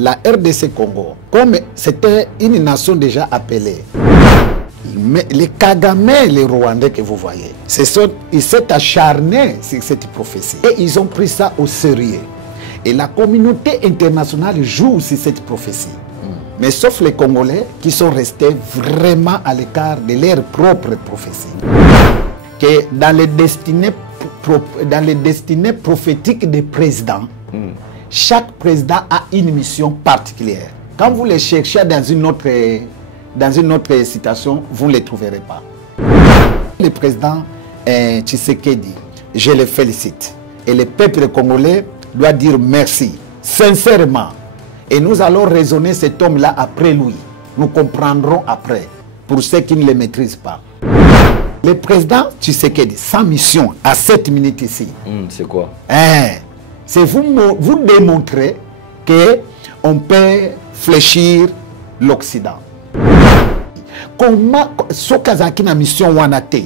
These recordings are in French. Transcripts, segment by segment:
la RDC Congo, comme c'était une nation déjà appelée, mais les Kagame, les Rwandais que vous voyez, ils s'est acharnés sur cette prophétie. Et ils ont pris ça au sérieux. Et la communauté internationale joue sur cette prophétie. Mais sauf les Congolais qui sont restés vraiment à l'écart de leur propre prophétie. Que dans les destinées prophétiques des présidents, chaque président a une mission particulière. Quand vous les cherchez dans une autre citation, vous ne les trouverez pas. Le président Tshisekedi, je le félicite. Et le peuple congolais doit dire merci, sincèrement. Et nous allons raisonner cet homme-là après lui. Nous comprendrons après, pour ceux qui ne le maîtrisent pas. Le président Tshisekedi, sa mission à 7 minutes ici. C'est quoi? C'est vous démontrer qu'on peut fléchir l'Occident. Comment, ce Kazaki na mission Wanate,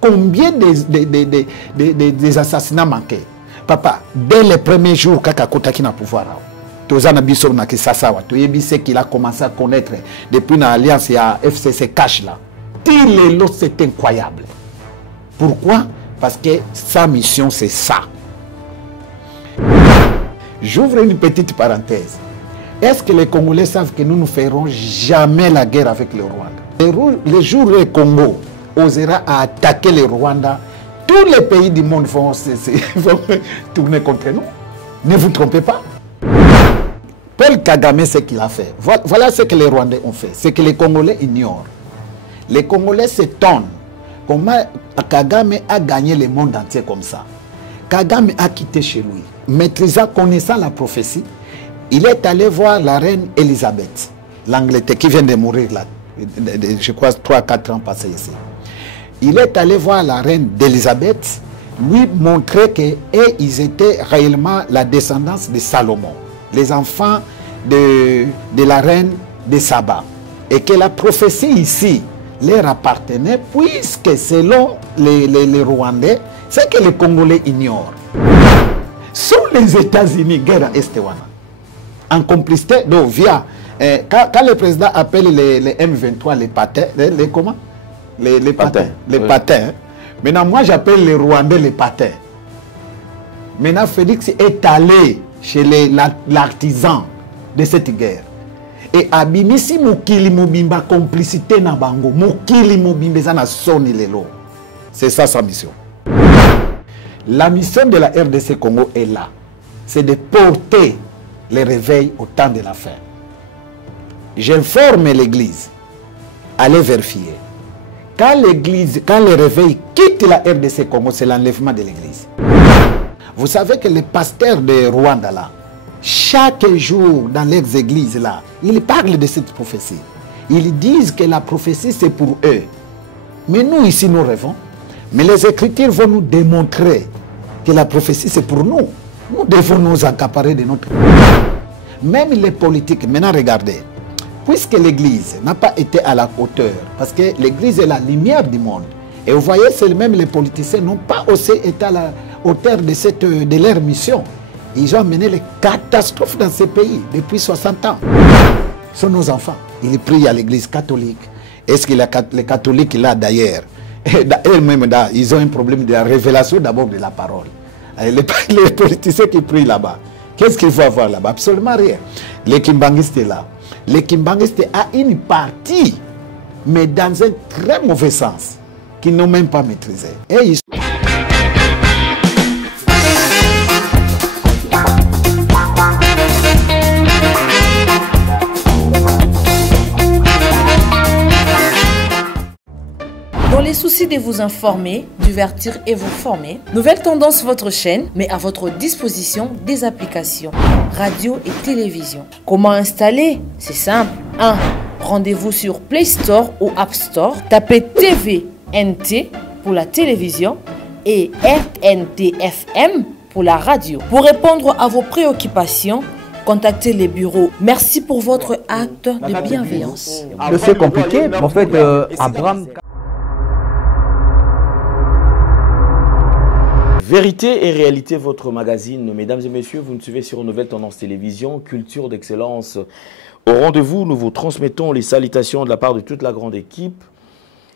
combien des assassinats manqués? Papa, dès les premiers jours, Kaka Kotaki na pouvoir, Tozana Bissor na Kisasawa, Toyebise qu'il a commencé à connaître depuis l'alliance à FCC Cash là. C'est incroyable. Pourquoi? Parce que sa mission c'est ça. J'ouvre une petite parenthèse. Est-ce que les Congolais savent que nous ne ferons jamais la guerre avec le Rwanda? Le jour où le Congo osera attaquer le Rwanda, tous les pays du monde vont tourner contre nous. Ne vous trompez pas. Paul Kagame, ce qu'il a fait. Voilà ce que les Rwandais ont fait. Ce que les Congolais ignorent. Les Congolais s'étonnent comment Kagame a gagné le monde entier comme ça. Kagame a quitté chez lui. Maîtrisant, connaissant la prophétie, il est allé voir la reine Elisabeth, l'Angleterre, qui vient de mourir là, je crois 3-4 ans passés ici. Il est allé voir la reine d'Elisabeth, lui montrer qu'ils étaient réellement la descendance de Salomon, les enfants de la reine de Saba. Et que la prophétie ici leur appartenait, puisque selon les Rwandais, c'est que les Congolais ignorent. Sous les États-Unis, guerre Estewana, en complicité, donc via, quand le président appelle les M23 les patins, comment? Les patins. Les patins. Maintenant, moi j'appelle les Rwandais les patins. Maintenant, Félix est allé chez l'artisan de cette guerre. Et abimisi mukili mubimba complicité na bango. Mukili mubimba zana soni lelo. C'est ça sa mission. La mission de la RDC Congo est là. C'est de porter le réveil au temps de la fin. J'informe l'église. Allez vérifier. Quand le réveil quitte la RDC Congo, c'est l'enlèvement de l'église. Vous savez que les pasteurs de Rwanda là, chaque jour dans leurs églises là, ils parlent de cette prophétie. Ils disent que la prophétie c'est pour eux. Mais nous ici nous rêvons. Mais les Écritures vont nous démontrer que la prophétie c'est pour nous. Nous devons nous accaparer de notre... Même les politiques, maintenant regardez. Puisque l'Église n'a pas été à la hauteur, parce que l'Église est la lumière du monde. Et vous voyez, c'est même les politiciens n'ont pas aussi été à la hauteur de leur mission. Ils ont amené les catastrophes dans ces pays depuis 60 ans. Ce sont nos enfants. Ils prient à l'Église catholique. Est-ce que les catholiques, là d'ailleurs, eux-mêmes, ils ont un problème de la révélation d'abord de la parole. Les politiciens qui prient là-bas, qu'est-ce qu'il faut avoir là-bas? Absolument rien. Les Kimbangistes là. Les Kimbangistes a une partie, mais dans un très mauvais sens, qu'ils n'ont même pas maîtrisé. Et ils... Dans les soucis de vous informer, divertir et vous former, Nouvelle Tendance, votre chaîne, met à votre disposition des applications, radio et télévision. Comment installer? C'est simple. 1. Rendez-vous sur Play Store ou App Store. Tapez TVNT pour la télévision et RNTFM pour la radio. Pour répondre à vos préoccupations, contactez les bureaux. Merci pour votre acte de bienveillance. C'est compliqué, en fait, Abraham... Vérité et réalité, votre magazine. Mesdames et messieurs, vous nous suivez sur Nouvelle Tendance Télévision, culture d'excellence. Au rendez-vous, nous vous transmettons les salutations de la part de toute la grande équipe.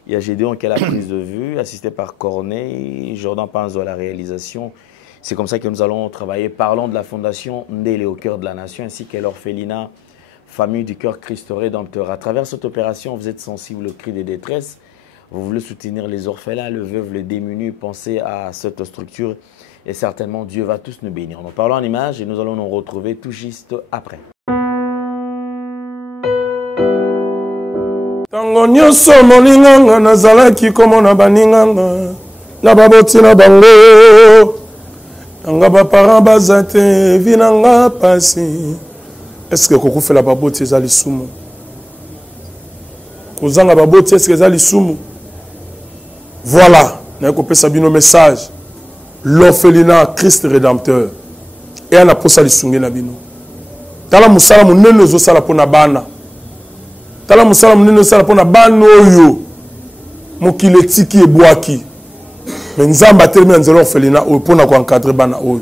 Il y a Gédéon qui a la prise de vue, assisté par Corneille, Jordan Panzo à la réalisation. C'est comme ça que nous allons travailler, parlant de la fondation Ndélé au cœur de la nation, ainsi qu'à l'orphelinat, famille du cœur Christ Rédempteur. À travers cette opération, vous êtes sensible au cri des détresses. Vous voulez soutenir les orphelins, les veuves, les démunis. Pensez à cette structure et certainement Dieu va tous nous bénir. Nous parlons en images et nous allons nous retrouver tout juste après. Tango nyonso moninganga nazalaki komona baninganga na baboti na bango nanga baparent baza te vi nanga pasi. Est-ce que kokufela baboti eza lisumu? Kozanga baboti est-ce que eza lisumu? Voilà, naye kopesa bino message. L'orphelinat Christ Rédempteur et ana posa lisungi na bino. Tala musala munene ozosala pona bana. Tala musala munene ozosala pona bana oyo mokili etiki ebwaki. Mais nzamba termine nzela orphelinat oyo pona ko encadrer bana oyo.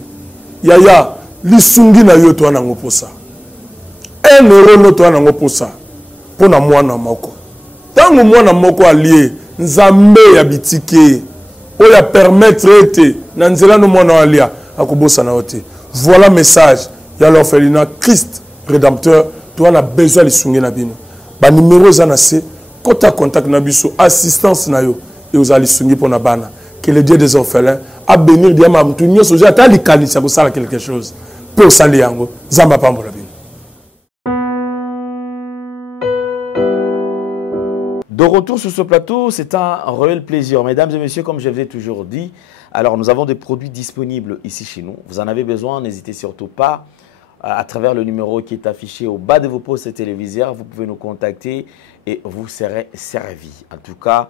Yaya lisungi na yo to ana ngoposa. 1 euro no to ana ngoposa pona mwana moko. Tango mwana moko allié nzambe ya bitike oya permettre ete na nzela no mwana alia akobosa na ote. Voilà message ya l'orphelinat Christ Rédempteur. Tu as besoin de sungi na bino. Ba numéro za na se kota contact na biso assistance na yo et aux ali sungi pona bana. Que le Dieu des orphelins a bénir dia ma mtu nyoso ja ta likanisa ko sala quelque chose. Pour sali yango zamba pambola bino. De retour sur ce plateau, c'est un réel plaisir. Mesdames et messieurs, comme je vous ai toujours dit, alors nous avons des produits disponibles ici chez nous. Vous en avez besoin, n'hésitez surtout pas. À travers le numéro qui est affiché au bas de vos postes téléviseurs, vous pouvez nous contacter et vous serez servi. En tout cas,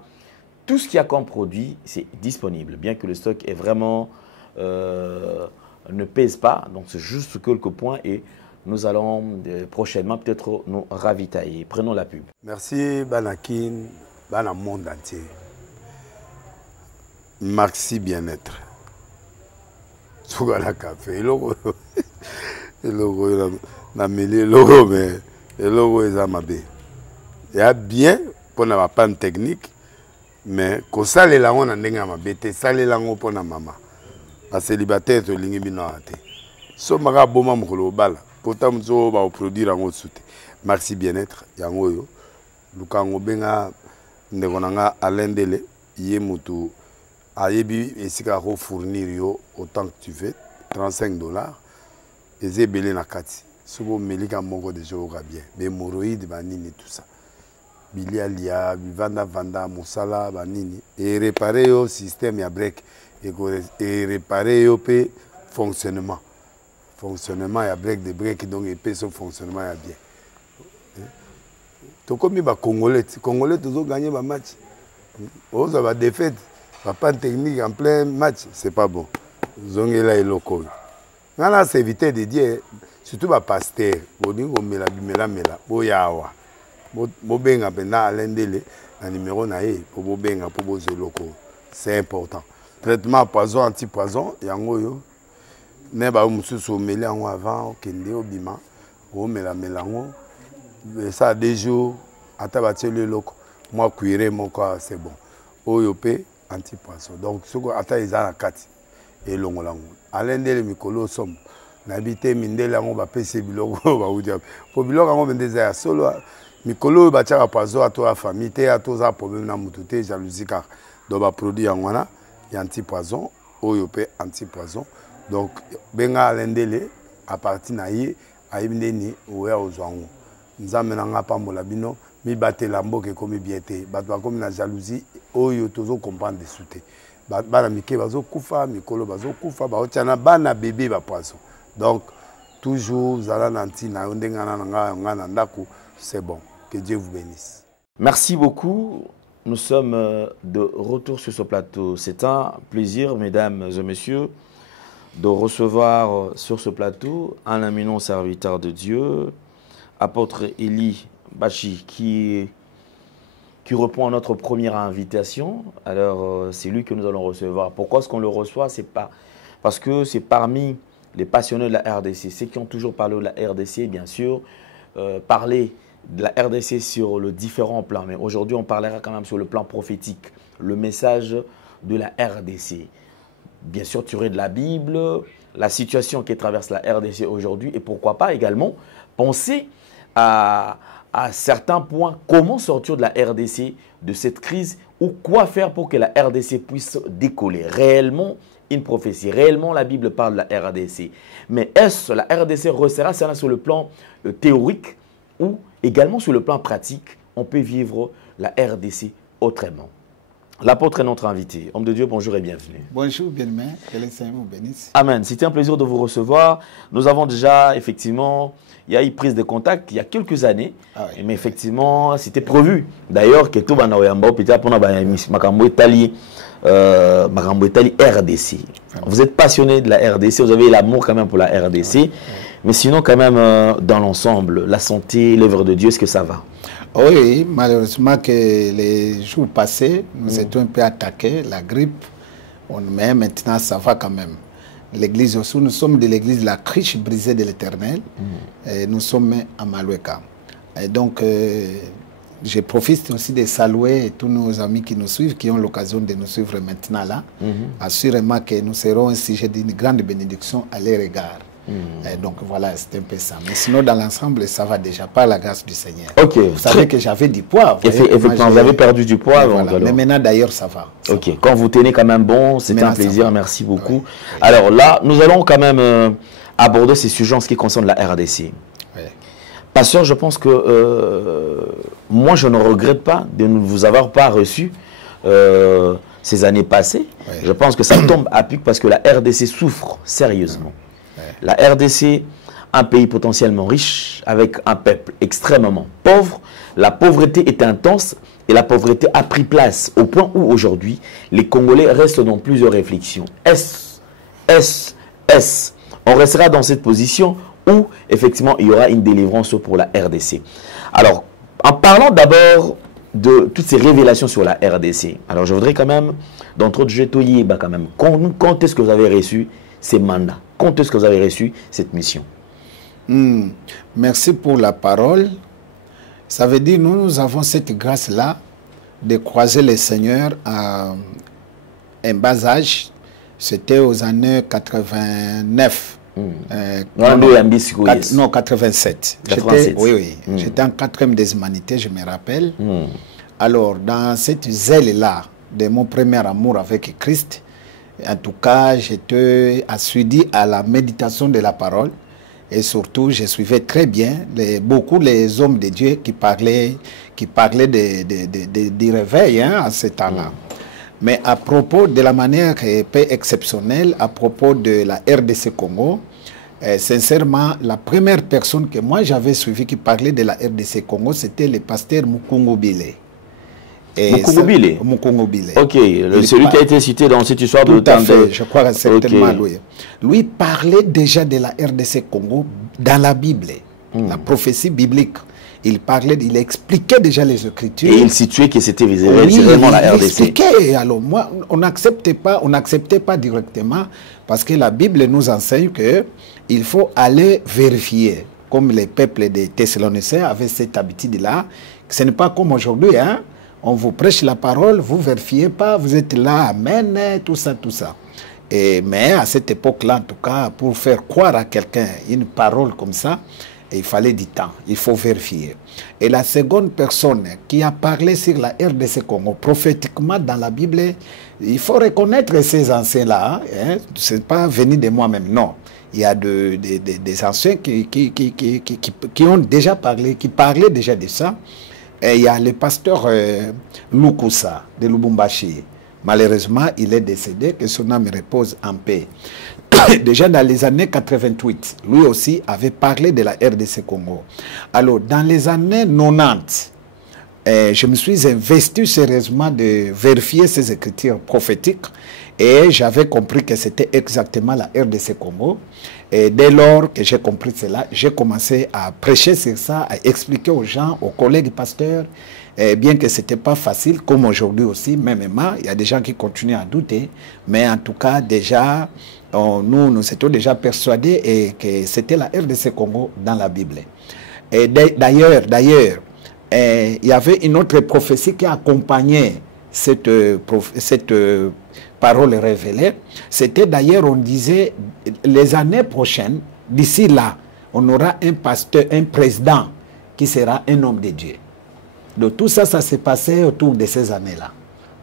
tout ce qu'il y a comme produit, c'est disponible. Bien que le stock est vraiment ne pèse pas, donc c'est juste quelques points et nous allons prochainement peut-être nous ravitailler. Prenons la pub. Merci Banakin, Bana monde entier. Maxi bien-être. Sougala café, logo, na mêlé logo, mais le logo est amabé. Il y a bien pour la panne technique, mais quand ça les langues on a n'enga amabé, ça les langues pour la maman. La célibataire to lingi binoate. So maga boma mkolo bala. Pourtant, nous allons produire en soute. Merci bien-être. Yango yo. Lukango benga ndevonanga alendele yemutu ayebi esika ko fournir yo autant que tu veux $35. Ezebele na kati. Sobo melika moko de joga bien. Hémorroïdes banini tout ça. Bilialia, vanda musala banini et réparer yo système ya break et réparer yo pe fonctionnement. Fonctionnement, il y a break de break, donc il peut son fonctionnement bien. Tout comme les Congolais, tous ont gagné le match. Ils ont défaite, pas de technique en plein match, c'est pas bon. Ils ont gagné les locaux. On a évité de dire, surtout les pasteurs, ils ont mis la bimela, boyawa. Bobenga pendant l'endele, le numéro naïe, pour bobenga, pour bozer locaux. C'est important. Traitement poison, anti-poison, yango. Neba mususu meli yango avant okende obima o mela melango ça des jours ata bateli loko moi cuire moko c'est bon oyo pe anti-poisson donc soko ata ezala kati et longolango alendele mikolo somme nabité mindele yango ba pese biloko ba udia po biloko yango bendeza ya solo mikolo ba tchaka poisson ato la famille te ato za problème na mututé jalousie car do ba produit yango na ya anti-poisson oyo pe anti-poisson. Donc, benga alendele à partir naïe aïbindeni oué aux ango. Nous amenons pambola bino mi batte lambo ke comme biété. Batwa comme na jalousie oyo tozo comprendre de souté. Bana mike bazo kufa mikolo bazo kufa ba otana bana bébé ba poisson. Donc toujours zala nanti na ndenga na ndako c'est bon. Que Dieu vous bénisse. Merci beaucoup. Nous sommes de retour sur ce plateau. C'est un plaisir, mesdames et messieurs, de recevoir sur ce plateau un éminent serviteur de Dieu, apôtre Élie Bachi, qui répond à notre première invitation. Alors, c'est lui que nous allons recevoir. Pourquoi est-ce qu'on le reçoit? C'est pas parce que c'est parmi les passionnés de la RDC, ceux qui ont toujours parlé de la RDC, bien sûr, parler de la RDC sur le différent plan. Mais aujourd'hui, on parlera quand même sur le plan prophétique, le message de la RDC. Bien sûr, tiré de la Bible, la situation qui traverse la RDC aujourd'hui, et pourquoi pas également penser à certains points, comment sortir de la RDC, de cette crise, ou quoi faire pour que la RDC puisse décoller. Réellement, une prophétie, réellement la Bible parle de la RDC. Mais est-ce la RDC restera cela sur le plan théorique ou également sur le plan pratique, on peut vivre la RDC autrement? L'apôtre est notre invité. Homme de Dieu, bonjour et bienvenue. Bonjour, bien-aimé. Que le Seigneur vous bénisse. Amen. C'était un plaisir de vous recevoir. Nous avons déjà, effectivement, il y a eu prise de contact il y a quelques années. Ah oui. Mais effectivement, c'était prévu. D'ailleurs, que tout le monde peut-être pour RDC. Vous êtes passionné de la RDC, vous avez l'amour quand même pour la RDC. Oui. Mais sinon, quand même, dans l'ensemble, la santé, l'œuvre de Dieu, est-ce que ça va? Oui, malheureusement que les jours passés, nous étions un peu attaqués, la grippe, mais maintenant ça va quand même. L'église aussi, nous sommes de l'église de la Cruche brisée de l'Éternel, et nous sommes à Maloueka. Et donc, je profite aussi de saluer tous nos amis qui nous suivent, qui ont l'occasion de nous suivre maintenant là. Assurément que nous serons un sujet d'une grande bénédiction à leur égard. Et donc voilà, c'est un peu ça. Mais sinon, dans l'ensemble, ça va déjà, par la grâce du Seigneur. Okay. Vous savez que j'avais du poids. Effectivement, vous avez perdu du poids. Voilà. Mais maintenant, d'ailleurs, ça va. Ok, quand vous tenez quand même bon, c'est un plaisir, merci beaucoup. Oui. Alors là, nous allons quand même aborder ces sujets en ce qui concerne la RDC. Oui. Pasteur, je pense que moi, je ne regrette pas de ne vous avoir pas reçu ces années passées. Oui. Je pense que ça tombe à pic parce que la RDC souffre sérieusement. La RDC, un pays potentiellement riche, avec un peuple extrêmement pauvre. La pauvreté est intense et la pauvreté a pris place au point où aujourd'hui, les Congolais restent dans plusieurs réflexions. On restera dans cette position où, effectivement, il y aura une délivrance pour la RDC. Alors, en parlant d'abord de toutes ces révélations sur la RDC, alors je voudrais quand même, d'entre autres, Jetoye, quand même, quand est-ce que vous avez reçu ces mandats? Quand est-ce que vous avez reçu cette mission? Merci pour la parole. Ça veut dire que nous avons cette grâce-là de croiser le Seigneur à un bas âge. C'était aux années 89. Non, 87. Oui. J'étais en 4e des humanités, je me rappelle. Alors, dans cette zèle-là de mon premier amour avec Christ, en tout cas, j'étais assidu à la méditation de la parole et surtout, je suivais très bien beaucoup les hommes de Dieu qui parlaient du réveil à ce temps-là. Mais à propos de la manière peu exceptionnelle, à propos de la RDC Congo, sincèrement, la première personne que moi j'avais suivie qui parlait de la RDC Congo, c'était le pasteur Mukungu Bile. Mukungu Bile. Ok, celui qui a été cité dans cette histoire de temps. Tout à fait, je crois certainement lui. Lui parlait déjà de la RDC Congo dans la Bible, la prophétie biblique. Il parlait, il expliquait déjà les Écritures. Et il situait que c'était vraiment la RDC. Il expliquait. Alors moi, on n'acceptait pas directement parce que la Bible nous enseigne que il faut aller vérifier. Comme les peuples des Thessaloniciens avaient cette habitude-là, ce n'est pas comme aujourd'hui, hein. On vous prêche la parole, vous ne vérifiez pas, vous êtes là, amen, tout ça, tout ça. Mais à cette époque-là, en tout cas, pour faire croire à quelqu'un une parole comme ça, il fallait du temps, il faut vérifier. Et la seconde personne qui a parlé sur la RDC Congo, prophétiquement dans la Bible, il faut reconnaître ces anciens-là, hein, ce n'est pas venu de moi-même, non. Il y a des anciens qui ont déjà parlé, qui parlaient déjà de ça. Et il y a le pasteur Lukusa de Lubumbashi. Malheureusement, il est décédé, que son âme repose en paix. Déjà dans les années 88, lui aussi avait parlé de la RDC Congo. Alors, dans les années 90, je me suis investi sérieusement de vérifier ces écritures prophétiques et j'avais compris que c'était exactement la RDC Congo. Et dès lors que j'ai compris cela, j'ai commencé à prêcher sur ça, à expliquer aux gens, aux collègues pasteurs, bien que ce n'était pas facile, comme aujourd'hui aussi, même il y a des gens qui continuent à douter, mais en tout cas, déjà, nous étions déjà persuadés et que c'était la RDC Congo dans la Bible. Et d'ailleurs, il y avait une autre prophétie qui accompagnait cette parole révélée. C'était d'ailleurs, on disait, les années prochaines, d'ici là, on aura un pasteur, un président qui sera un homme de Dieu. Donc tout ça, ça s'est passé autour de ces années-là.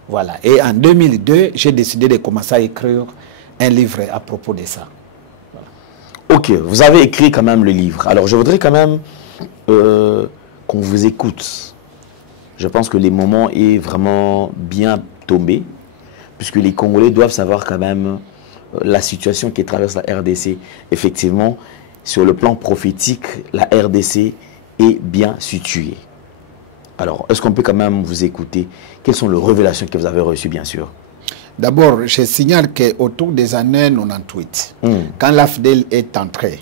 Voilà. Et en 2002, j'ai décidé de commencer à écrire un livre à propos de ça. Voilà. Ok, vous avez écrit quand même le livre. Alors je voudrais quand même qu'on vous écoute. Je pense que le moment est vraiment bien tombé, puisque les Congolais doivent savoir quand même la situation qui traverse la RDC. Effectivement, sur le plan prophétique, la RDC est bien située. Alors, est-ce qu'on peut quand même vous écouter? Quelles sont les révélations que vous avez reçues, bien sûr? D'abord, je signale qu'autour des années 98, quand l'AFDEL est entré,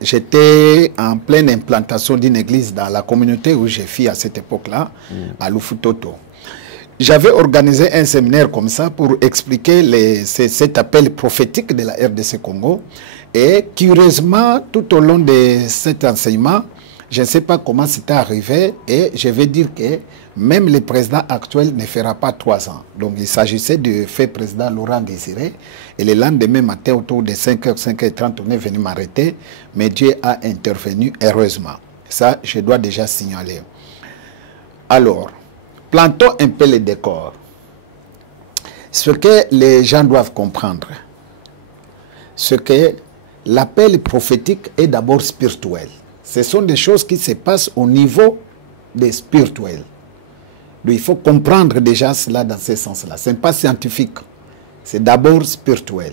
j'étais en pleine implantation d'une église dans la communauté où j'ai fait à cette époque-là, à Lufutoto. J'avais organisé un séminaire comme ça pour expliquer cet appel prophétique de la RDC Congo. Et curieusement, tout au long de cet enseignement, je ne sais pas comment c'était arrivé, et je vais dire que même le président actuel ne fera pas 3 ans. Donc il s'agissait du fait président Laurent Désiré. Et le lendemain matin, autour de 5h, 5h30, on est venu m'arrêter. Mais Dieu a intervenu heureusement. Ça, je dois déjà signaler. Alors, plantons un peu le décor. Ce que les gens doivent comprendre, c'est que l'appel prophétique est d'abord spirituel. Ce sont des choses qui se passent au niveau des spirituels. Donc, il faut comprendre déjà cela dans ce sens-là. Ce n'est pas scientifique. C'est d'abord spirituel.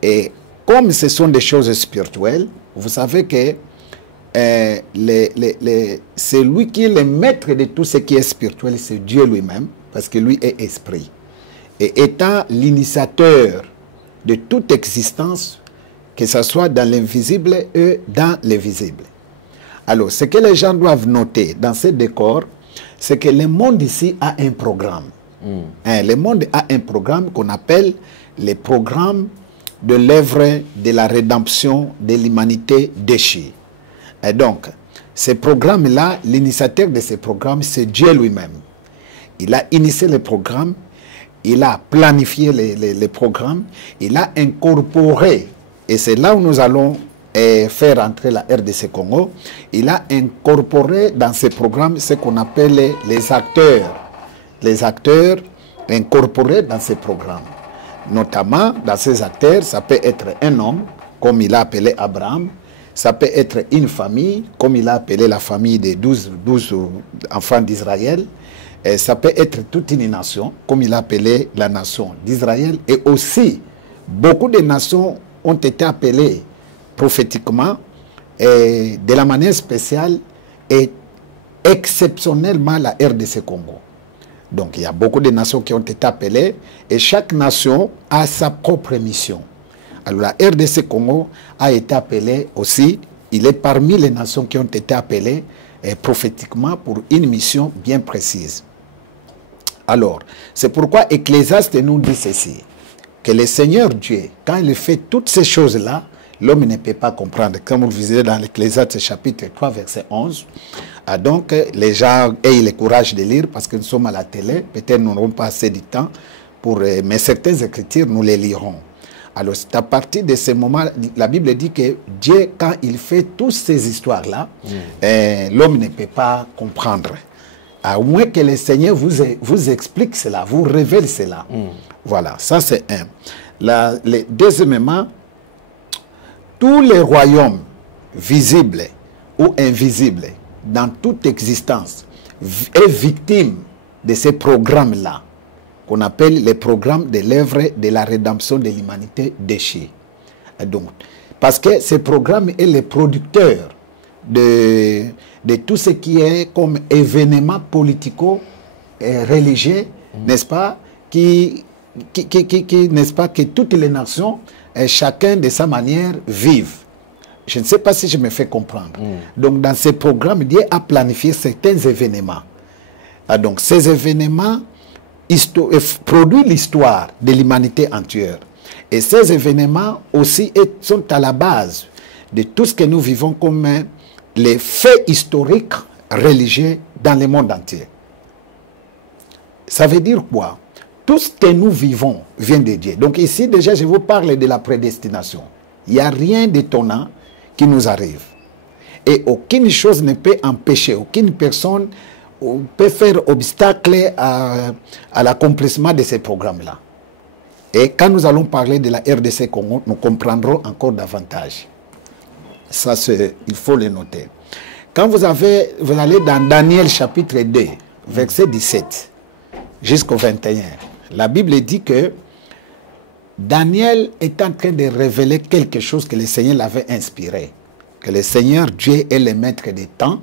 Et comme ce sont des choses spirituelles, vous savez que c'est lui qui est le maître de tout ce qui est spirituel, c'est Dieu lui-même, parce que lui est esprit. Et étant l'initiateur de toute existence, que ce soit dans l'invisible et dans le visible. Alors, ce que les gens doivent noter dans ce décor, c'est que le monde ici a un programme. Le monde a un programme qu'on appelle le programme de l'œuvre de la rédemption de l'humanité déchue. Et donc, ce programme-là, l'initiateur de ce programme, c'est Dieu lui-même. Il a initié le programme, il a planifié les programmes, il a incorporé, et c'est là où nous allons faire entrer la RDC Congo, il a incorporé dans ce programme ce qu'on appelle les acteurs. Les acteurs incorporés dans ce programme. Notamment, dans ces acteurs, ça peut être un homme, comme il a appelé Abraham, ça peut être une famille, comme il a appelé la famille des 12 enfants d'Israël, et ça peut être toute une nation, comme il a appelé la nation d'Israël, et aussi, beaucoup de nations ont été appelées prophétiquement, et de la manière spéciale et exceptionnellement la RDC Congo. Donc il y a beaucoup de nations qui ont été appelées et chaque nation a sa propre mission. Alors la RDC Congo a été appelée aussi, il est parmi les nations qui ont été appelées prophétiquement pour une mission bien précise. Alors, c'est pourquoi Ecclésiaste nous dit ceci, que le Seigneur Dieu, quand il fait toutes ces choses-là, l'homme ne peut pas comprendre. Comme vous visitez dans l'Ecclésiaste chapitre 3, verset 11, donc les gens aient le courage de lire parce que nous sommes à la télé, peut-être nous n'aurons pas assez de temps, mais certaines écritures, nous les lirons. Alors c'est à partir de ce moment, la Bible dit que Dieu, quand il fait toutes ces histoires-là, l'homme ne peut pas comprendre. À moins que le Seigneur vous explique cela, vous révèle cela. Voilà, ça c'est un. Deuxièmement, tous les royaumes visibles ou invisibles dans toute existence est victime de ces programmes-là, qu'on appelle les programmes de l'œuvre de la rédemption de l'humanité déchue. Donc, parce que ce programme est le producteur de tout ce qui est comme événement politico-religieux, n'est-ce pas, n'est-ce pas, que toutes les nations chacun de sa manière vive. Je ne sais pas si je me fais comprendre. Donc, dans ces programmes, Dieu a planifié certains événements. Donc, ces événements produisent l'histoire de l'humanité entière. Et ces événements aussi sont à la base de tout ce que nous vivons comme les faits historiques religieux dans le monde entier. Ça veut dire quoi? Tout ce que nous vivons vient de Dieu. Donc ici, déjà, je vous parle de la prédestination. Il n'y a rien d'étonnant qui nous arrive. Et aucune chose ne peut empêcher, aucune personne peut faire obstacle à l'accomplissement de ces programmes-là. Et quand nous allons parler de la RDC Congo, nous comprendrons encore davantage. Ça, il faut le noter. Quand vous allez dans Daniel chapitre 2, verset 17, jusqu'au 21, la Bible dit que Daniel est en train de révéler quelque chose que le Seigneur l'avait inspiré. Que le Seigneur Dieu est le maître des temps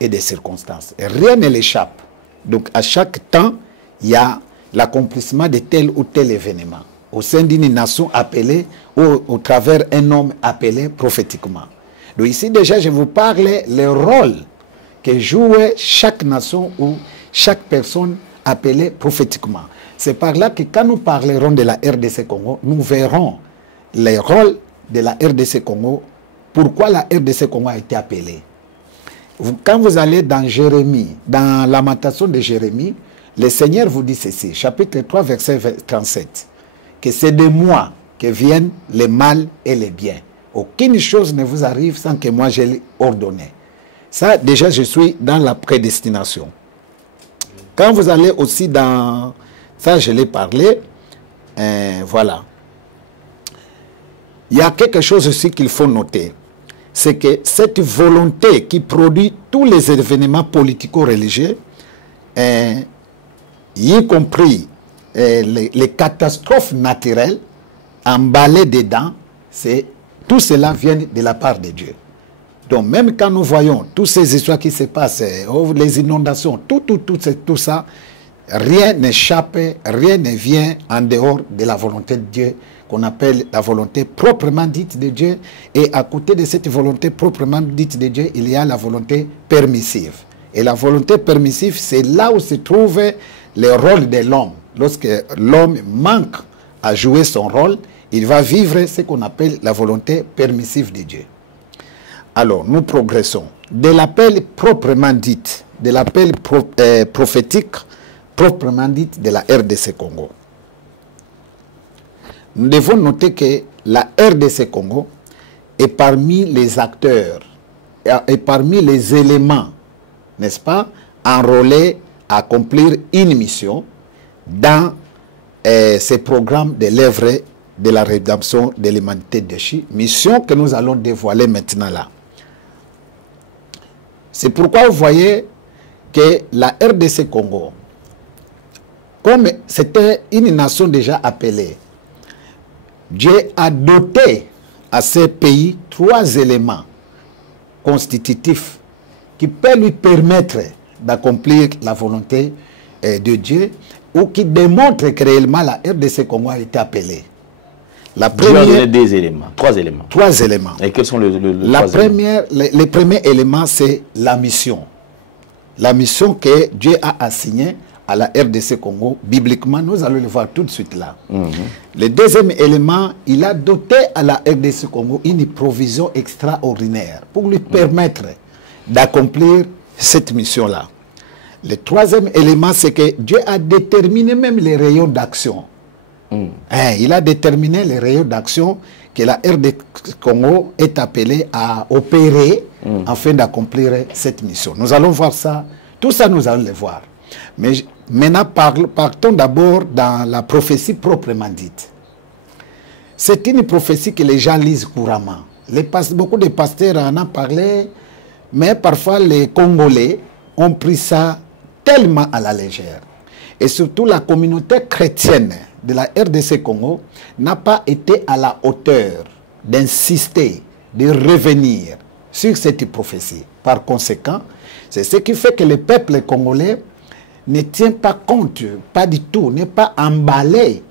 et des circonstances. Et rien ne l'échappe. Donc à chaque temps, il y a l'accomplissement de tel ou tel événement. Au sein d'une nation appelée ou au travers un homme appelé prophétiquement. Donc ici déjà, je vous parle le rôle que jouait chaque nation ou chaque personne appelée prophétiquement. C'est par là que quand nous parlerons de la RDC Congo, nous verrons les rôles de la RDC Congo, pourquoi la RDC Congo a été appelée. Quand vous allez dans Jérémie, dans Lamentation de Jérémie, le Seigneur vous dit ceci, chapitre 3, verset 37, que c'est de moi que viennent le mal et le bien. Aucune chose ne vous arrive sans que moi je l'ai ordonné. Ça, déjà, je suis dans la prédestination. Quand vous allez aussi dans... Ça, je l'ai parlé. Voilà. Il y a quelque chose aussi qu'il faut noter. C'est que cette volonté qui produit tous les événements politico-religieux, y compris les catastrophes naturelles, emballées dedans, tout cela vient de la part de Dieu. Donc même quand nous voyons toutes ces histoires qui se passent, les inondations, tout ça, rien n'échappe, rien ne vient en dehors de la volonté de Dieu, qu'on appelle la volonté proprement dite de Dieu. Et à côté de cette volonté proprement dite de Dieu, il y a la volonté permissive. Et la volonté permissive, c'est là où se trouve le rôle de l'homme. Lorsque l'homme manque à jouer son rôle, il va vivre ce qu'on appelle la volonté permissive de Dieu. Alors, nous progressons. De l'appel proprement dit, de l'appel prophétique proprement dit de la RDC Congo. Nous devons noter que la RDC Congo est parmi les acteurs et parmi les éléments, n'est-ce pas, enrôlés à accomplir une mission dans ces programmes de l'œuvre de la rédemption de l'humanité déchue, mission que nous allons dévoiler maintenant là. C'est pourquoi vous voyez que la RDC Congo, comme c'était une nation déjà appelée, Dieu a doté à ces pays 3 éléments constitutifs qui peuvent lui permettre d'accomplir la volonté de Dieu ou qui démontrent que réellement la RDC Congo a été appelée. La première, des éléments, 3 éléments. 3 éléments. Et quels sont les le premier élément, c'est la mission. La mission que Dieu a assignée à la RDC Congo, bibliquement, nous allons le voir tout de suite là. Le deuxième élément, il a doté à la RDC Congo une provision extraordinaire pour lui permettre d'accomplir cette mission-là. Le troisième élément, c'est que Dieu a déterminé même les rayons d'action. Il a déterminé les rayons d'action que la RDC Congo est appelée à opérer afin d'accomplir cette mission. Nous allons voir ça, tout ça nous allons le voir. Mais maintenant, partons d'abord dans la prophétie proprement dite. C'est une prophétie que les gens lisent couramment. Beaucoup de pasteurs en ont parlé, mais parfois les Congolais ont pris ça tellement à la légère. Et surtout la communauté chrétienne de la RDC Congo n'a pas été à la hauteur d'insister, de revenir sur cette prophétie. Par conséquent, c'est ce qui fait que le peuple congolais ne tient pas compte, pas du tout, n'est pas emballé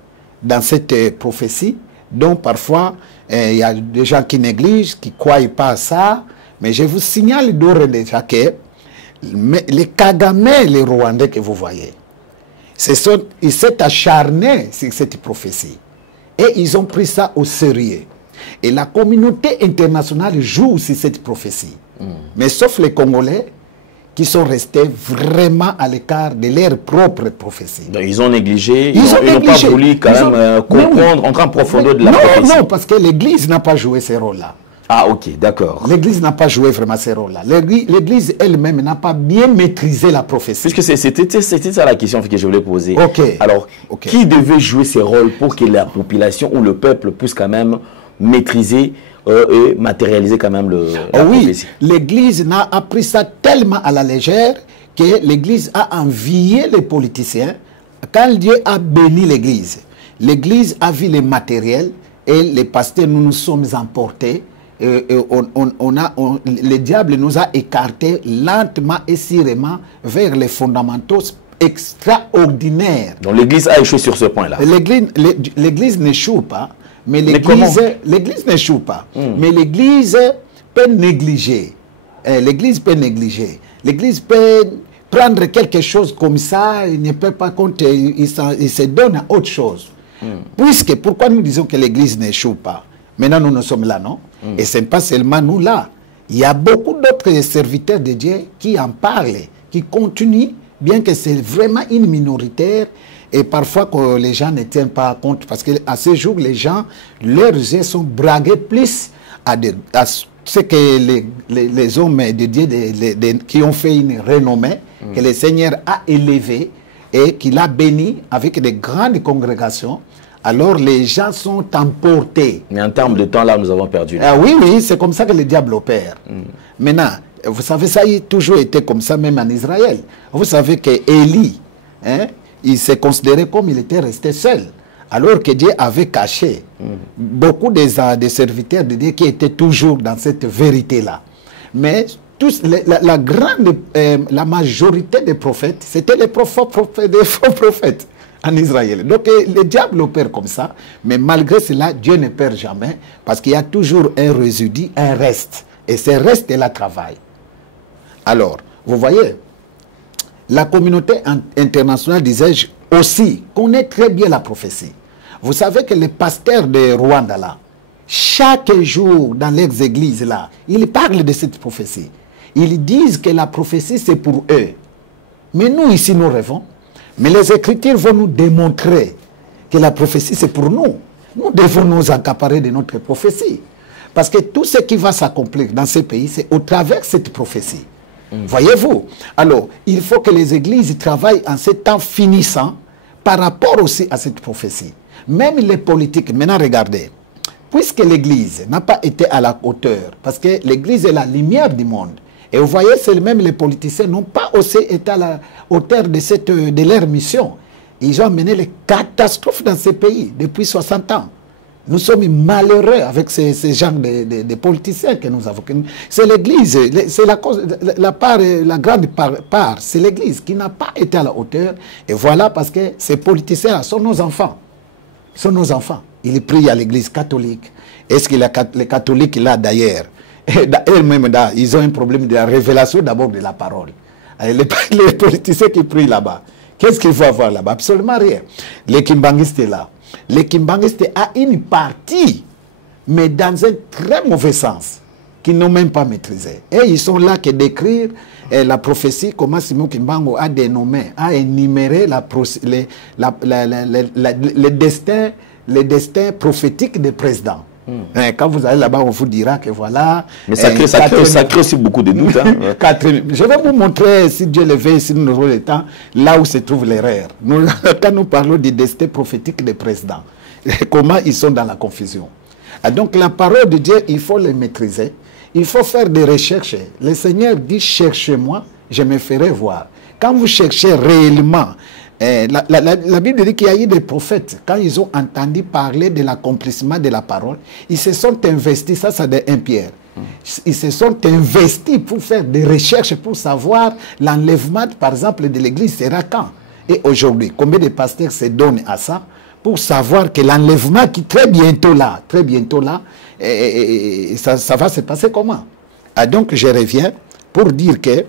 dans cette prophétie, Donc parfois, il y a des gens qui négligent, qui ne croient pas à ça. Mais je vous signale d'ores déjà que les Kagame, les Rwandais que vous voyez, ils s'est acharnés sur cette prophétie. Et ils ont pris ça au sérieux. Et la communauté internationale joue sur cette prophétie. Mais sauf les Congolais qui sont restés vraiment à l'écart de leur propre prophétie. Donc, ils ont négligé, ils n'ont pas voulu quand même comprendre, entrer en profondeur de la prophétie. Non, parce que l'Église n'a pas joué ce rôle-là. Ah, ok, d'accord. L'Église n'a pas joué vraiment ce rôle-là. L'Église elle-même n'a pas bien maîtrisé la prophétie. Puisque c'était ça la question que je voulais poser. Ok. Alors, qui devait jouer ces rôles pour que la population ou le peuple puisse quand même maîtriser et matérialiser quand même la prophétie? L'Église a pris ça tellement à la légère que l'Église a envié les politiciens. Quand Dieu a béni l'Église, l'Église a vu les matériels et les pasteurs, nous nous sommes emportés. Le diable nous a écartés lentement et sûrement vers les fondamentaux extraordinaires. Donc l'Église a échoué sur ce point-là. L'Église n'échoue pas, mais l'Église n'échoue pas. Mais l'Église peut négliger. L'Église peut négliger. L'Église peut prendre quelque chose comme ça, il ne peut pas compter, il se donne à autre chose. Puisque, pourquoi nous disons que l'Église n'échoue pas? Maintenant, nous sommes là, non? Et ce n'est pas seulement nous là. Il y a beaucoup d'autres serviteurs de Dieu qui en parlent, qui continuent, bien que c'est vraiment une minoritaire, et parfois que les gens ne tiennent pas compte, parce qu'à ce jour, les gens, leurs yeux sont braqués plus à ce que les hommes de Dieu qui ont fait une renommée, que le Seigneur a élevé et qu'il a béni avec de grandes congrégations. Alors les gens sont emportés. Mais en termes de temps, là, nous avons perdu. Oui, c'est comme ça que le diable opère. Maintenant, vous savez, ça a toujours été comme ça, même en Israël. Vous savez qu'Élie, il s'est considéré comme il était resté seul, alors que Dieu avait caché beaucoup des serviteurs de Dieu qui étaient toujours dans cette vérité-là. Mais tous, la majorité des prophètes, c'était des faux prophètes en Israël. Donc le diable opère comme ça, mais malgré cela, Dieu ne perd jamais, parce qu'il y a toujours un résidu, un reste. Et ce reste est la travail. Alors, vous voyez, la communauté internationale, disais-je, aussi connaît très bien la prophétie. Vous savez que les pasteurs de Rwanda, là, chaque jour dans leurs églises, là, ils parlent de cette prophétie. Ils disent que la prophétie, c'est pour eux. Mais nous, ici, nous rêvons. Mais les Écritures vont nous démontrer que la prophétie, c'est pour nous. Nous devons nous accaparer de notre prophétie. Parce que tout ce qui va s'accomplir dans ces pays, c'est au travers de cette prophétie. Voyez-vous? Alors, il faut que les églises travaillent en ce temps finissant par rapport aussi à cette prophétie. Même les politiques, maintenant regardez, puisque l'église n'a pas été à la hauteur, parce que l'église est la lumière du monde, et vous voyez, c'est même les politiciens n'ont pas aussi été à la hauteur de leur mission. Ils ont amené les catastrophes dans ces pays depuis 60 ans. Nous sommes malheureux avec ces gens de politiciens que nous avons. C'est l'église, c'est la grande part, c'est l'église qui n'a pas été à la hauteur. Et voilà, parce que ces politiciens sont nos enfants. Ils sont nos enfants. Ils prient à l'église catholique. Est-ce que les catholiques, là d'ailleurs, eux-mêmes, ils ont un problème de la révélation d'abord de la parole. Les politiciens qui prient là-bas, qu'est-ce qu'il faut avoir là-bas? Absolument rien. Les kimbangistes là. Les kimbangistes a une partie, mais dans un très mauvais sens, qu'ils n'ont même pas maîtrisé. Et ils sont là que d'écrire la prophétie, comment Simon Kimbangu a dénommé, a énuméré les destins prophétiques des présidents. Quand vous allez là-bas, on vous dira que voilà... Mais ça crée aussi beaucoup de doutes. Je vais vous montrer, si Dieu le veut, si nous aurons le temps, là où se trouve l'erreur. Quand nous parlons du destin prophétique des présidents, comment ils sont dans la confusion. Donc la parole de Dieu, il faut les maîtriser. Il faut faire des recherches. Le Seigneur dit, cherchez-moi, je me ferai voir. Quand vous cherchez réellement... la Bible dit qu'il y a eu des prophètes, quand ils ont entendu parler de l'accomplissement de la parole, ils se sont investis, ça c'est de 1 Pierre, ils se sont investis pour faire des recherches, pour savoir l'enlèvement, par exemple, de l'église sera quand. Et aujourd'hui, combien de pasteurs se donnent à ça? pour savoir que l'enlèvement qui très bientôt là, ça va se passer comment. Ah, donc je reviens pour dire que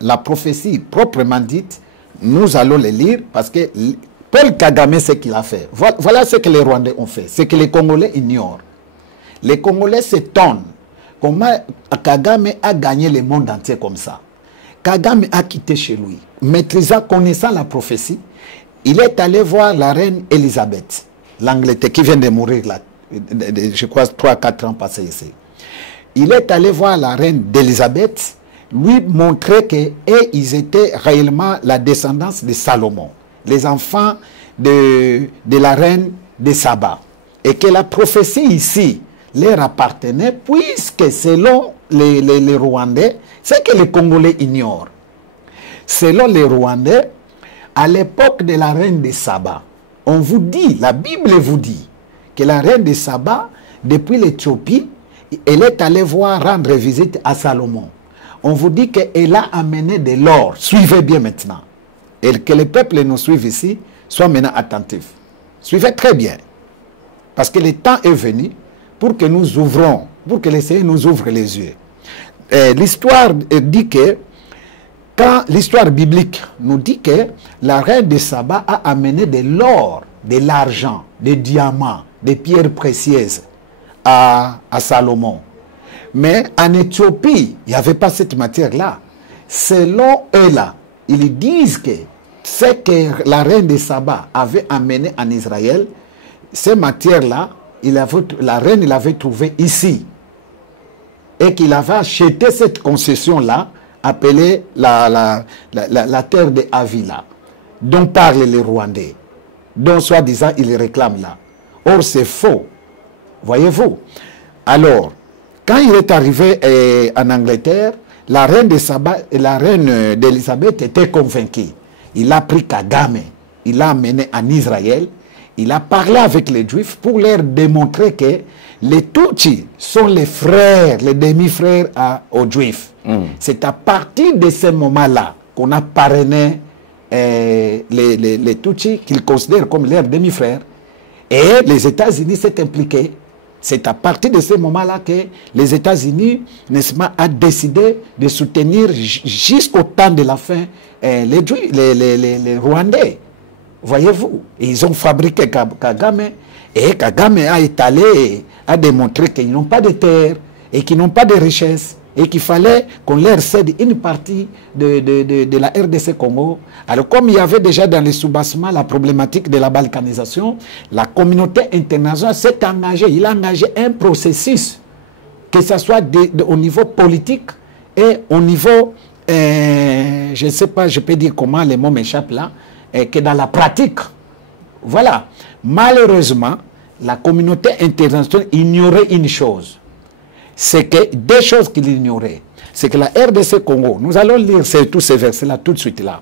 la prophétie proprement dite, nous allons le lire parce que Paul Kagame, ce qu'il a fait. Voilà ce que les Rwandais ont fait, ce que les Congolais ignorent. Les Congolais s'étonnent comment Kagame a gagné le monde entier comme ça. Kagame a quitté chez lui, maîtrisant, connaissant la prophétie. Il est allé voir la reine Elisabeth, l'Angleterre, qui vient de mourir là, je crois 3-4 ans passés ici. Il est allé voir la reine d'Elisabeth, lui montrer qu'ils étaient réellement la descendance de Salomon, les enfants de la reine de Saba. Et que la prophétie ici leur appartenait, puisque selon les Rwandais, c'est que les Congolais ignorent. Selon les Rwandais, à l'époque de la reine de Saba, on vous dit, la Bible vous dit, que la reine de Saba, depuis l'Éthiopie, elle est allée rendre visite à Salomon. On vous dit qu'elle a amené de l'or. Suivez bien maintenant. Et que les peuples nous suivent ici, soient maintenant attentifs. Suivez très bien. Parce que le temps est venu pour que nous ouvrons, pour que le Seigneur nous ouvre les yeux. L'histoire dit que, quand l'histoire biblique nous dit que la reine de Saba a amené de l'or, de l'argent, des diamants, des pierres précieuses à Salomon. Mais en Éthiopie, il n'y avait pas cette matière-là. Selon eux là, ils disent que ce que la reine de Saba avait amené en Israël, ces matières-là, la reine l'avait trouvé ici. Et qu'il avait acheté cette concession-là, appelée la terre de Avila, dont parlent les Rwandais, dont soi-disant ils réclament là. Or, c'est faux. Voyez-vous? Alors, quand il est arrivé en Angleterre, la reine de Saba et la reine d'Elisabeth étaient convaincus. Il a pris Kagame, il l'a amené en Israël, il a parlé avec les Juifs pour leur démontrer que les Tutsis sont les frères, les demi-frères aux Juifs. C'est à partir de ce moment-là qu'on a parrainé les Tutsis qu'ils considèrent comme leurs demi-frères. Et les États-Unis s'est impliqués. C'est à partir de ce moment-là que les États-Unis, n'est-ce pas, a décidé de soutenir jusqu'au temps de la fin les Rwandais. Voyez-vous, ils ont fabriqué Kagame et Kagame a étalé, a démontré qu'ils n'ont pas de terre et qu'ils n'ont pas de richesse et qu'il fallait qu'on leur cède une partie de la RDC Congo. Alors comme il y avait déjà dans les sous-bassements la problématique de la balkanisation, la communauté internationale s'est engagée, il a engagé un processus, que ce soit au niveau politique et au niveau, je ne sais pas, je peux dire comment les mots m'échappent là, que dans la pratique. Voilà. Malheureusement, la communauté internationale ignorait une chose. C'est que deux choses qu'il ignorait. C'est que la RDC Congo, nous allons lire tous ces versets-là tout de suite là.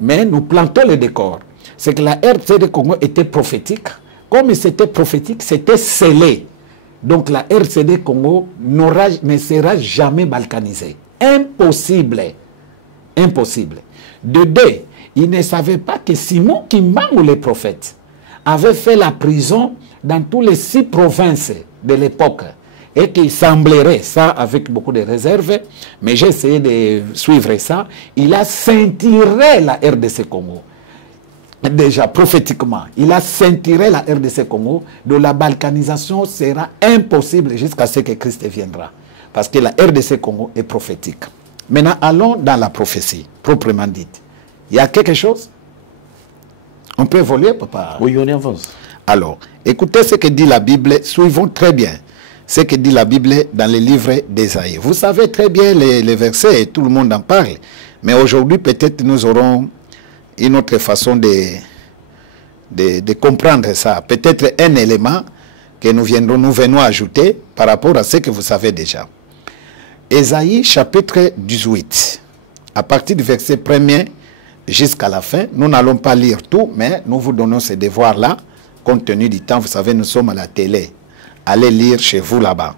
Mais nous plantons le décor. C'est que la RDC Congo était prophétique. Comme c'était prophétique, c'était scellé. Donc la RCD Congo ne sera jamais balkanisée. Impossible. Impossible. De deux, ils ne savaient pas que Simon Kimbangu, le prophète, avait fait la prison dans toutes les 6 provinces de l'époque. Et qu'il semblerait, ça avec beaucoup de réserves, mais j'ai essayé de suivre ça, il a ceinturé la RDC Congo. Déjà, prophétiquement, il a ceinturé la RDC Congo, de la balkanisation sera impossible jusqu'à ce que Christ viendra. Parce que la RDC Congo est prophétique. Maintenant, allons dans la prophétie, proprement dite. Il y a quelque chose? On peut évoluer, papa? Oui, on avance. Alors, écoutez ce que dit la Bible, suivons très bien ce que dit la Bible dans le livre d'Ésaïe. Vous savez très bien les versets, tout le monde en parle. Mais aujourd'hui, peut-être nous aurons une autre façon de comprendre ça. Peut-être un élément que nous venons ajouter par rapport à ce que vous savez déjà. Ésaïe chapitre 18, à partir du verset 1er jusqu'à la fin. Nous n'allons pas lire tout, mais nous vous donnons ce devoir-là, compte tenu du temps. Vous savez, nous sommes à la télé. Allez lire chez vous là-bas.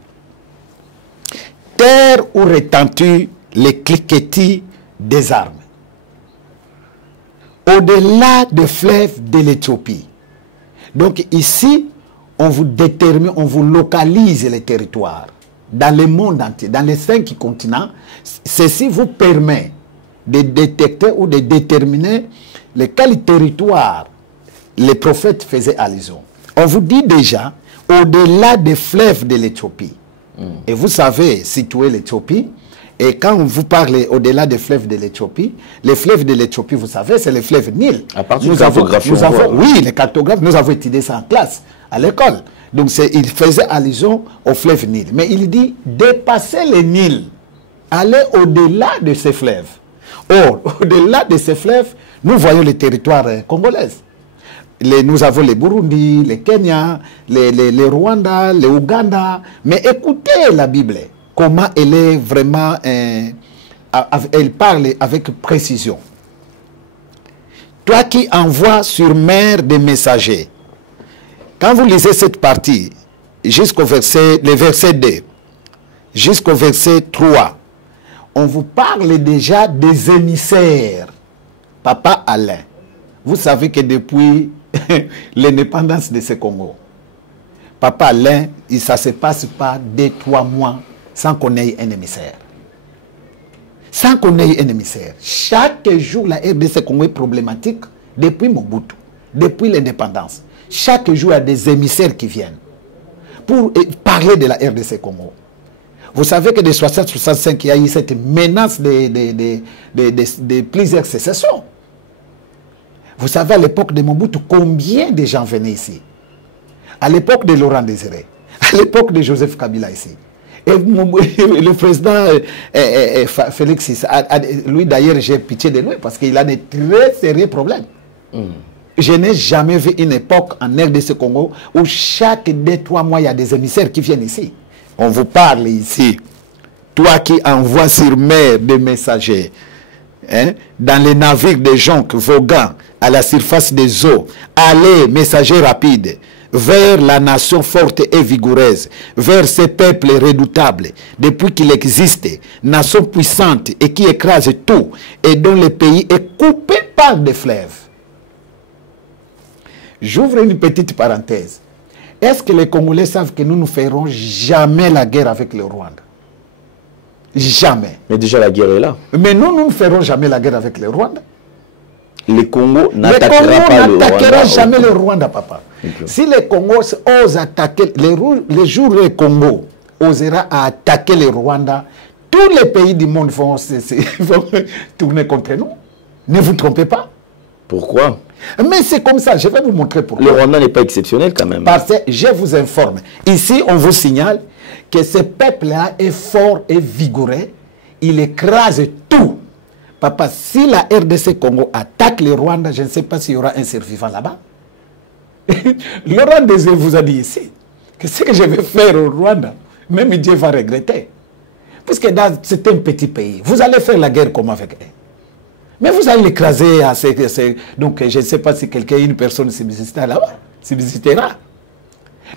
Terre où retentit les cliquetis des armes, au-delà des fleuves de l'Éthiopie, Donc ici, on vous détermine, on vous localise les territoires dans le monde entier, dans les 5 continents. Ceci vous permet de détecter ou de déterminer lesquels territoires les prophètes faisaient allusion. On vous dit déjà, au-delà des fleuves de l'Éthiopie, et vous savez situer l'Éthiopie, et quand on vous parle au-delà des fleuves de l'Éthiopie, les fleuves de l'Éthiopie, vous savez, c'est le fleuve Nil. À partir de cartographie, oui, les cartographes, nous avons étudié ça en classe, à l'école. Donc, il faisait allusion au fleuve Nil. Mais il dit, dépasser le Nil, aller au-delà de ces fleuves. Or, au-delà de ces fleuves, nous voyons les territoires congolais. Nous avons les Burundi, les Kenya, les Rwanda, les Ouganda. Mais écoutez la Bible, comment elle est vraiment... elle parle avec précision. Toi qui envoies sur mer des messagers, quand vous lisez cette partie, jusqu'au verset 2, jusqu'au verset 3, on vous parle déjà des émissaires. Papa Alain, vous savez que depuis l'indépendance de ce Congo, Papa Alain, ça ne se passe pas 2-3 mois sans qu'on ait un émissaire. Sans qu'on ait un émissaire. Chaque jour, la RDC Congo est problématique depuis Mobutu, depuis l'indépendance. Chaque jour, il y a des émissaires qui viennent pour parler de la RDC Congo. Vous savez que de 60-65, il y a eu cette menace de plusieurs sécessions. Vous savez, à l'époque de Mobutu, combien de gens venaient ici? À l'époque de Laurent Désiré, à l'époque de Joseph Kabila ici. Et le président Félix, lui d'ailleurs, j'ai pitié de lui parce qu'il a des très sérieux problèmes. Je n'ai jamais vu une époque en RDC Congo où chaque 2-3 mois, il y a des émissaires qui viennent ici. On vous parle ici. Toi qui envoies sur mer des messagers, hein, dans les navires de jonques voguant à la surface des eaux, allez, messagers rapides, vers la nation forte et vigoureuse, vers ces peuples redoutables, depuis qu'il existe, nation puissante et qui écrase tout, et dont le pays est coupé par des fleuves. J'ouvre une petite parenthèse. Est-ce que les Congolais savent que nous ne ferons jamais la guerre avec le Rwanda? Jamais. Mais déjà la guerre est là. Mais nous ne ferons jamais la guerre avec le Rwanda. Le Congo n'attaquera jamais le Rwanda, papa. Okay. Si les Congos osent attaquer, les jours où le Congo osera attaquer le Rwanda, tous les pays du monde vont tourner contre nous. Ne vous trompez pas. Pourquoi? Mais c'est comme ça, je vais vous montrer pourquoi. Le Rwanda n'est pas exceptionnel quand même. Parce que je vous informe. Ici, on vous signale que ce peuple-là est fort et vigoureux. Il écrase tout. Papa, si la RDC Congo attaque le Rwanda, je ne sais pas s'il y aura un survivant là-bas. Laurent Désiré vous a dit ici que ce que je vais faire au Rwanda, même Dieu va regretter. Puisque c'est un petit pays. Vous allez faire la guerre comme avec eux. Mais vous allez l'écraser à donc je ne sais pas si quelqu'un, une personne subsistera là-bas. Subsistera.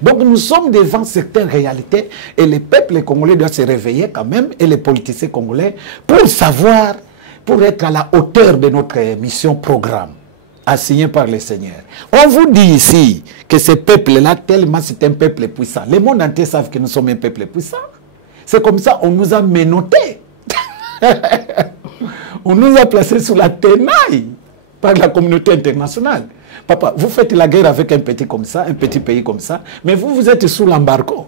Donc nous sommes devant certaines réalités et le peuple congolais doit se réveiller quand même et les politiciens congolais pour savoir, pour être à la hauteur de notre mission programme assigné par le Seigneur. On vous dit ici que ce peuple-là, tellement c'est un peuple puissant. Le monde entier savent que nous sommes un peuple puissant. C'est comme ça on nous a menottés. On nous a placés sous la tenaille par la communauté internationale. Papa, vous faites la guerre avec un petit comme ça, un petit pays comme ça, mais vous êtes sous l'embargo.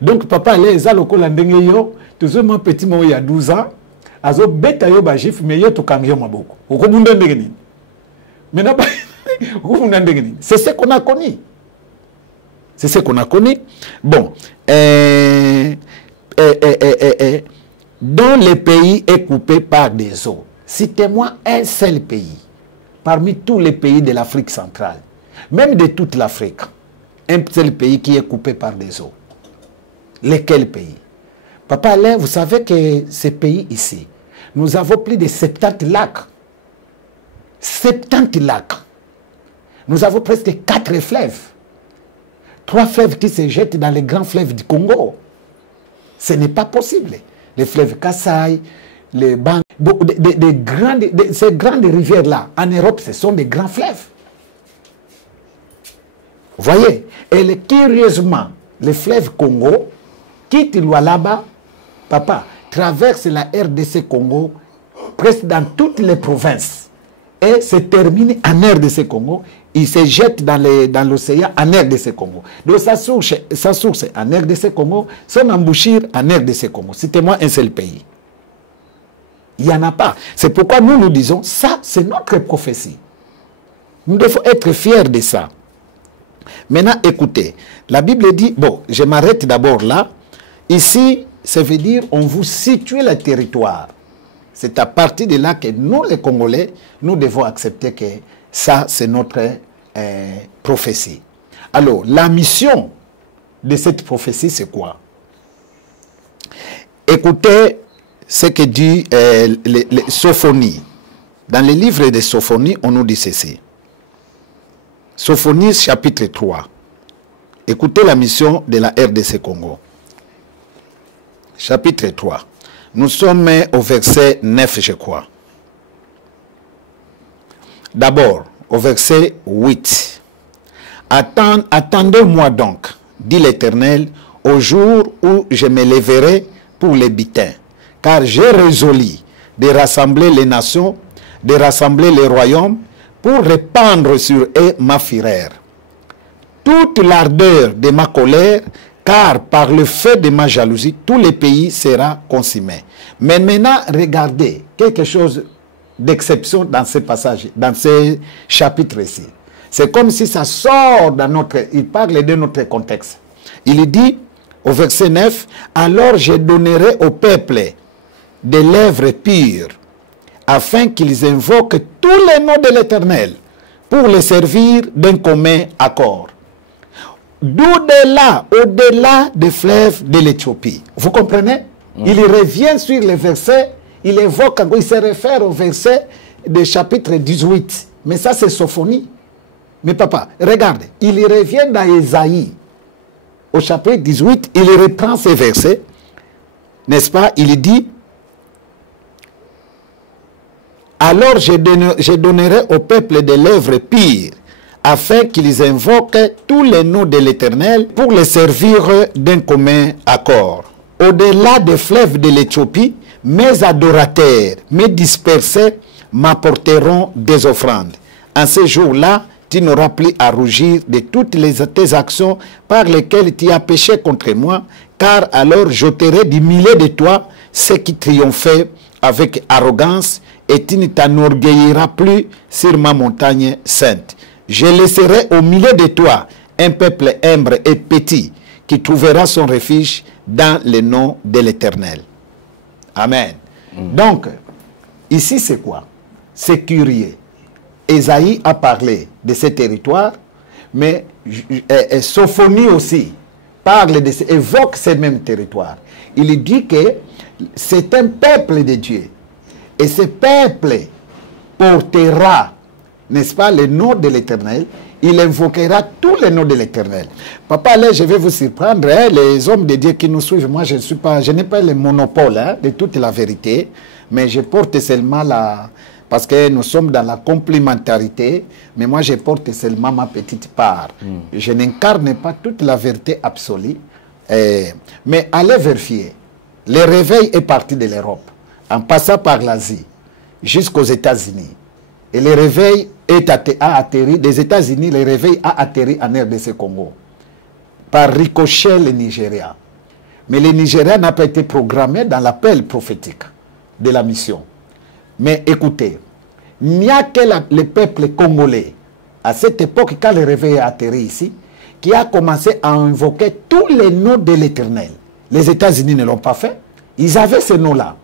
Donc, papa, les aloko landengeyo, toujours mon petit moi il y a 12 ans, azo beta yo ba jif, mais yo to kamyo maboko. Okobunda ndengeni. Mais n'a pas, c'est ce qu'on a connu. C'est ce qu'on a connu. Bon, dont le pays est coupé par des eaux. Citez-moi un seul pays, parmi tous les pays de l'Afrique centrale, même de toute l'Afrique, un seul pays qui est coupé par des eaux. Lequel pays? Papa Alain, vous savez que ces pays ici, nous avons plus de 70 lacs. 70 lacs. Nous avons presque 4 fleuves. 3 fleuves qui se jettent dans les grands fleuves du Congo. Ce n'est pas possible. Les fleuves Kassai, les bancs, ces grandes rivières-là, en Europe, ce sont des grands fleuves. Voyez, et curieusement, le fleuve Congo quitte Lualaba, papa, traverse la RDC Congo presque dans toutes les provinces et se termine en RDC Congo. Il se jette dans l'océan en RDC Congo. Donc sa source en RDC Congo, son embouchure en RDC Congo. Citez-moi un seul pays. Il n'y en a pas. C'est pourquoi nous disons, ça c'est notre prophétie. Nous devons être fiers de ça. Maintenant, écoutez, la Bible dit, bon, je m'arrête d'abord là. Ici, ça veut dire, on vous situe le territoire. C'est à partir de là que nous, les Congolais, nous devons accepter que ça, c'est notre prophétie. Alors, la mission de cette prophétie, c'est quoi? Écoutez ce que dit Sophonie. Dans les livres de Sophonie, on nous dit ceci. Sophonie, chapitre 3. Écoutez la mission de la RDC Congo. Chapitre 3. Nous sommes au verset 9, je crois. D'abord, au verset 8. Attendez-moi donc, dit l'Éternel, au jour où je me lèverai pour les butins, car j'ai résolu de rassembler les nations, de rassembler les royaumes, pour répandre sur eux ma fureur. Toute l'ardeur de ma colère, car par le feu de ma jalousie, tout le pays sera consumé. Mais maintenant, regardez quelque chose d'exception dans ce passage, dans ce chapitre-ci. C'est comme si ça sort dans notre... Il parle de notre contexte. Il dit, au verset 9, « Alors je donnerai au peuple des lèvres pures, afin qu'ils invoquent tous les noms de l'Éternel, pour les servir d'un commun accord. » Au-delà des fleuves de l'Éthiopie. Vous comprenez? Il revient sur les versets, il évoque, il se réfère au verset du chapitre 18. Mais ça, c'est Sophonie. Mais papa, regarde, il revient dans Ésaïe. Au chapitre 18, il reprend ces versets. N'est-ce pas? Il dit, « Alors je donnerai au peuple des lèvres pires, afin qu'ils invoquent tous les noms de l'Éternel pour les servir d'un commun accord. Au-delà des fleuves de l'Éthiopie, mes adorateurs, mes dispersés, m'apporteront des offrandes. En ce jour-là, tu n'auras plus à rougir de toutes tes actions par lesquelles tu as péché contre moi, car alors j'ôterai du milieu de toi ceux qui triomphaient avec arrogance, et tu ne t'enorgueilliras plus sur ma montagne sainte. Je laisserai au milieu de toi un peuple humble et petit qui trouvera son refuge dans le nom de l'Éternel. Amen. Donc, ici c'est quoi? C'est curieux. Ésaïe a parlé de ce territoire, mais Sophonie aussi évoque ce même territoire. Il dit que c'est un peuple de Dieu. Et ce peuple portera, n'est-ce pas, le nom de l'Éternel. Il invoquera tous les noms de l'Éternel. Papa, là, je vais vous surprendre, hein, les hommes de Dieu qui nous suivent, moi, je n'ai pas le monopole de toute la vérité, mais je porte seulement parce que nous sommes dans la complémentarité, mais moi, je porte seulement ma petite part. Je n'incarne pas toute la vérité absolue, mais allez vérifier. Le réveil est parti de l'Europe, en passant par l'Asie, jusqu'aux États-Unis. Et le réveil a atterri des États-Unis, le réveil a atterri en RDC Congo. Par ricochet, le Nigeria. Mais le Nigeria n'a pas été programmé dans l'appel prophétique de la mission. Mais écoutez, il n'y a que le peuple congolais, à cette époque, quand le réveil a atterri ici, qui a commencé à invoquer tous les noms de l'Éternel. Les États-Unis ne l'ont pas fait. Ils avaient ce nom-là.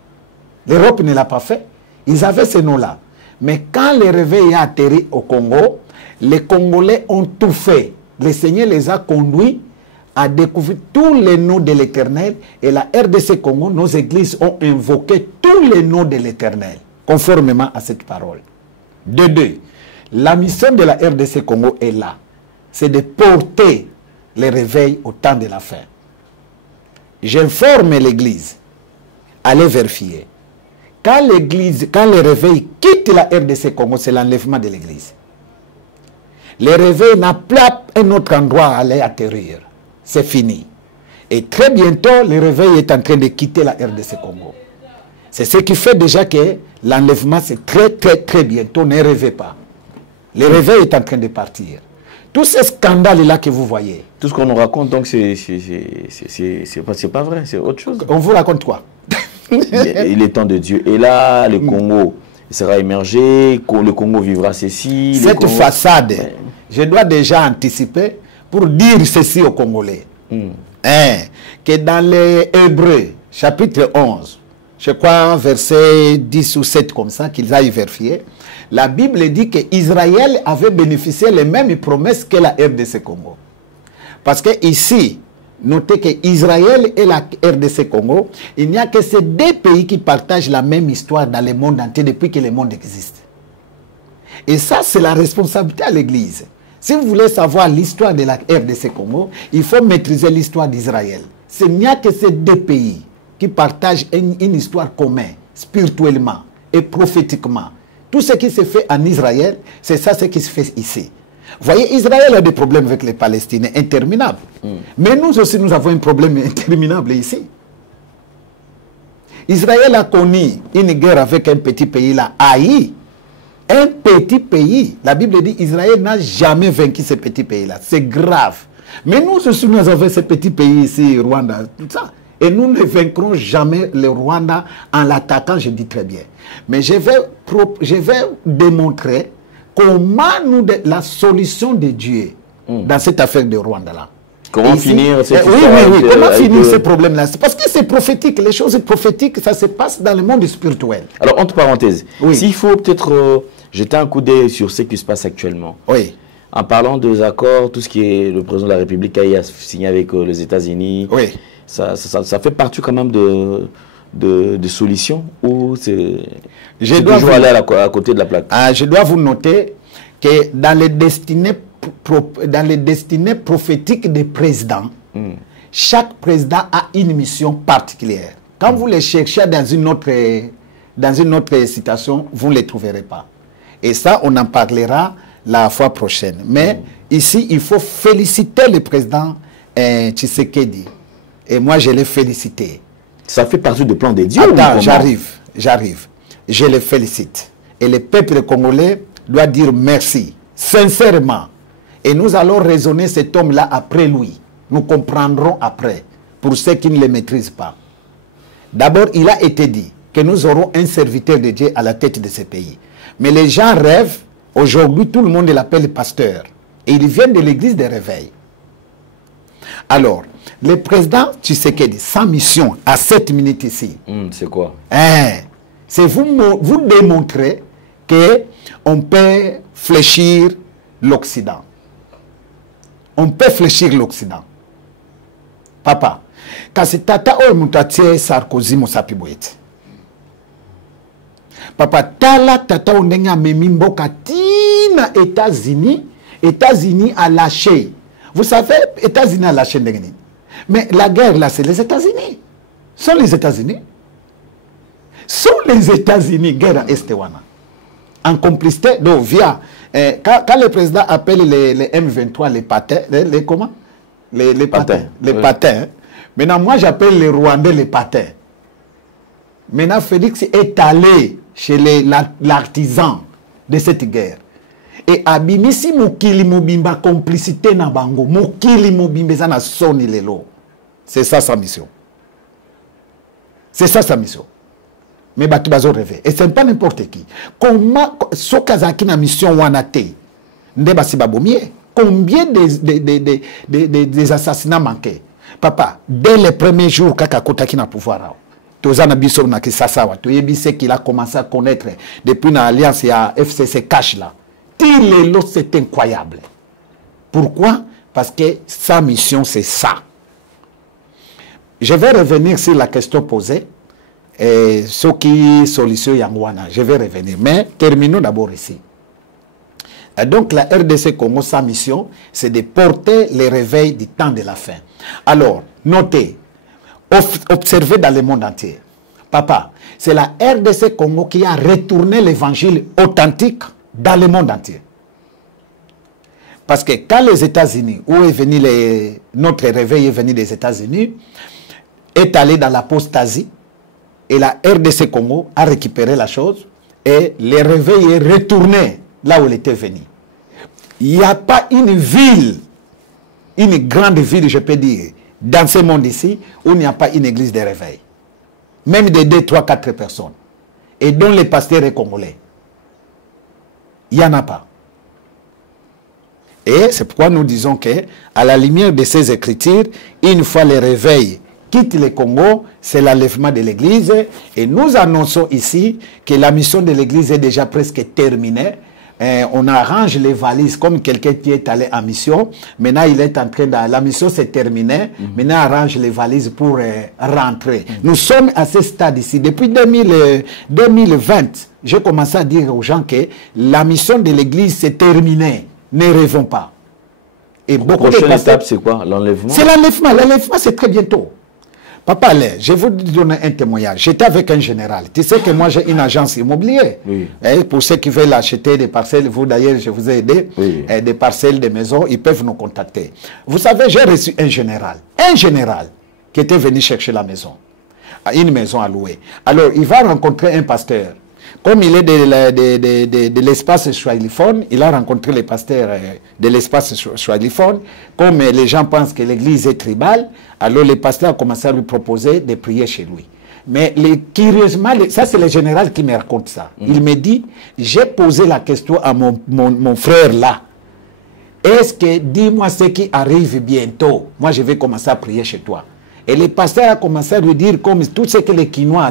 L'Europe ne l'a pas fait. Ils avaient ce nom-là. Mais quand le réveil a atterri au Congo, les Congolais ont tout fait. Le Seigneur les a conduits à découvrir tous les noms de l'Éternel. Et la RDC Congo, nos églises ont invoqué tous les noms de l'Éternel, conformément à cette parole. De deux, la mission de la RDC Congo est là. C'est de porter le réveil au temps de la fin. J'informe l'église. Allez vérifier. Quand le réveil quitte la RDC Congo, c'est l'enlèvement de l'église. Le réveil n'a pas un autre endroit à aller atterrir. C'est fini. Et très bientôt, le réveil est en train de quitter la RDC Congo. C'est ce qui fait déjà que l'enlèvement, c'est très bientôt. Ne rêvez pas. Le réveil est en train de partir. Tous ces scandales-là que vous voyez. Tout ce qu'on nous raconte, donc, c'est pas vrai, c'est autre chose. On vous raconte quoi? Il est temps de Dieu. Et là, le Congo sera émergé, le Congo vivra ceci. Cette façade, je dois déjà anticiper pour dire ceci aux Congolais. Que dans les Hébreux, chapitre 11, je crois verset 10 ou 7 comme ça, qu'ils aillent vérifier, la Bible dit qu'Israël avait bénéficié les mêmes promesses que la RDC Congo. Parce que ici, notez qu'Israël et la RDC Congo, il n'y a que ces deux pays qui partagent la même histoire dans le monde entier depuis que le monde existe. Et ça, c'est la responsabilité à l'Église. Si vous voulez savoir l'histoire de la RDC Congo, il faut maîtriser l'histoire d'Israël. Il n'y a que ces deux pays qui partagent une histoire commune, spirituellement et prophétiquement. Tout ce qui se fait en Israël, c'est ça ce qui se fait ici. Vous voyez, Israël a des problèmes avec les Palestiniens interminables. Mais nous aussi, nous avons un problème interminable ici. Israël a connu une guerre avec un petit pays là, Haï. Un petit pays. La Bible dit Israël n'a jamais vaincu ce petit pays-là. C'est grave. Mais nous aussi, nous avons ce petit pays ici, Rwanda, tout ça. Et nous ne vaincrons jamais le Rwanda en l'attaquant, je dis très bien. Mais je vais démontrer comment la solution de Dieu dans cette affaire de Rwanda-là. Comment finir cette comment finir ces problèmes-là? Parce que c'est prophétique. Les choses prophétiques, ça se passe dans le monde spirituel. Alors, entre parenthèses, s'il faut peut-être jeter un coup d'œil sur ce qui se passe actuellement. Oui. En parlant des accords, tout ce qui est le président de la République a signé avec les États-Unis. Oui. Ça fait partie quand même de solutions ou c'est toujours aller à côté de la plaque? Je dois vous noter que dans les destinées prophétiques des présidents, chaque président a une mission particulière. Quand vous les cherchez dans une autre citation, vous ne les trouverez pas. Et ça, on en parlera la fois prochaine. Mais ici, il faut féliciter le président Tshisekedi. Et moi, je l'ai félicité. Ça fait partie du plan de Dieu. Attends, j'arrive. Je le félicite. Et le peuple congolais doit dire merci, sincèrement. Et nous allons raisonner cet homme-là après lui. Nous comprendrons après, pour ceux qui ne le maîtrisent pas. D'abord, il a été dit que nous aurons un serviteur de Dieu à la tête de ce pays. Mais les gens rêvent. Aujourd'hui, tout le monde l'appelle pasteur. Et il vient de l'église des réveils. Alors, le président Tshisekedi, sa mission à 7 minutes ici. C'est quoi? C'est vous démontrer qu'on peut fléchir l'Occident. On peut fléchir l'Occident. Papa, quand c'est tata Oemutatie Sarkozy Mosapi Boyete. Papa, tala tata ondenga memimbo katina États-Unis a lâché. Vous savez, États-Unis a lâché. Mais la guerre là, c'est les États-Unis. Sont les États-Unis. Sont les États-Unis, guerre à Estewana. En complicité, donc via. Quand le président appelle les M23 les patins, comment? Les patins. Les patins. Maintenant, moi j'appelle les Rwandais les patins. Maintenant, Félix est allé chez l'artisan de cette guerre. Et abimisi mukili mubimba complicité na bango. Mukili mubimba na soni lelo. C'est ça sa mission. C'est ça sa mission. Mais batu bazo rêver. Et ce n'est pas n'importe qui. Comment Sokazaki na mission wanate. Ndeba si babomie. Combien des assassinats manqués? Papa, dès les premiers jours kaka kotaki na pouvoir. Tozana biso na kisasawa. Toyebise qu'il a commencé à connaître depuis l'alliance à FCC Cash là. C'est incroyable. Pourquoi? Parce que sa mission, c'est ça. Je vais revenir sur la question posée. Ce qui solution Yangwana. Je vais revenir. Mais terminons d'abord ici. Et donc la RDC Congo, sa mission, c'est de porter les réveils du temps de la fin. Alors, notez, observez dans le monde entier. Papa, c'est la RDC Congo qui a retourné l'évangile authentique dans le monde entier. Parce que quand les États-Unis, où est venu notre réveil est venu des États-Unis, est allé dans l'apostasie, et la RDC Congo a récupéré la chose, et le réveil est retourné là où il était venu. Il n'y a pas une ville, une grande ville, je peux dire, dans ce monde ici, où il n'y a pas une église de réveil. Même de 2, 3, 4 personnes. Et dont les pasteurs est congolais. Il n'y en a pas. Et c'est pourquoi nous disons que, à la lumière de ces écritures, une fois le réveil quitte le Congo, c'est l'enlèvement de l'église. Et nous annonçons ici que la mission de l'église est déjà presque terminée. On arrange les valises comme quelqu'un qui est allé en mission. Maintenant, il est en train de... La mission s'est terminée. Maintenant, on arrange les valises pour rentrer. Nous sommes à ce stade ici. Depuis 2020, j'ai commencé à dire aux gens que la mission de l'église s'est terminée. Ne rêvons pas. Et beaucoup de prochaine étape, c'est quoi? L'enlèvement? C'est l'enlèvement. L'enlèvement, c'est très bientôt. Papa, je vais vous donner un témoignage. J'étais avec un général. Tu sais que moi, j'ai une agence immobilière. Oui. Et pour ceux qui veulent acheter des parcelles, vous d'ailleurs, je vous ai aidé, oui. Des parcelles, des maisons, ils peuvent nous contacter. Vous savez, j'ai reçu un général qui était venu chercher la maison, une maison à louer. Alors, il va rencontrer un pasteur. Comme il est de l'espace swahiliphone, il a rencontré les pasteurs de l'espace swahiliphone. Comme les gens pensent que l'église est tribale, alors les pasteurs ont commencé à lui proposer de prier chez lui. Mais curieusement, ça c'est le général qui me raconte ça. Il me dit, j'ai posé la question à mon frère là. Est-ce que, dis-moi ce qui arrive bientôt, moi je vais commencer à prier chez toi. Et les pasteurs ont commencé à lui dire comme tout ce que les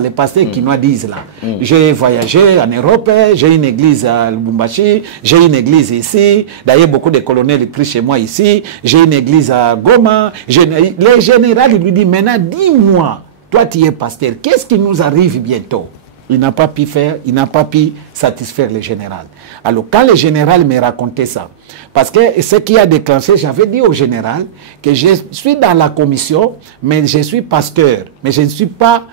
pasteurs quinois disent là. J'ai voyagé en Europe, j'ai une église à Lubumbashi, j'ai une église ici. D'ailleurs, beaucoup de colonels prient chez moi ici. J'ai une église à Goma. Le général lui dit, maintenant, dis-moi, toi tu es pasteur, qu'est-ce qui nous arrive bientôt? Il n'a pas pu faire, il n'a pas pu satisfaire le général. Alors, quand le général me racontait ça, parce que ce qui a déclenché, j'avais dit au général que je suis dans la commission, mais je suis pasteur, mais je ne suis pas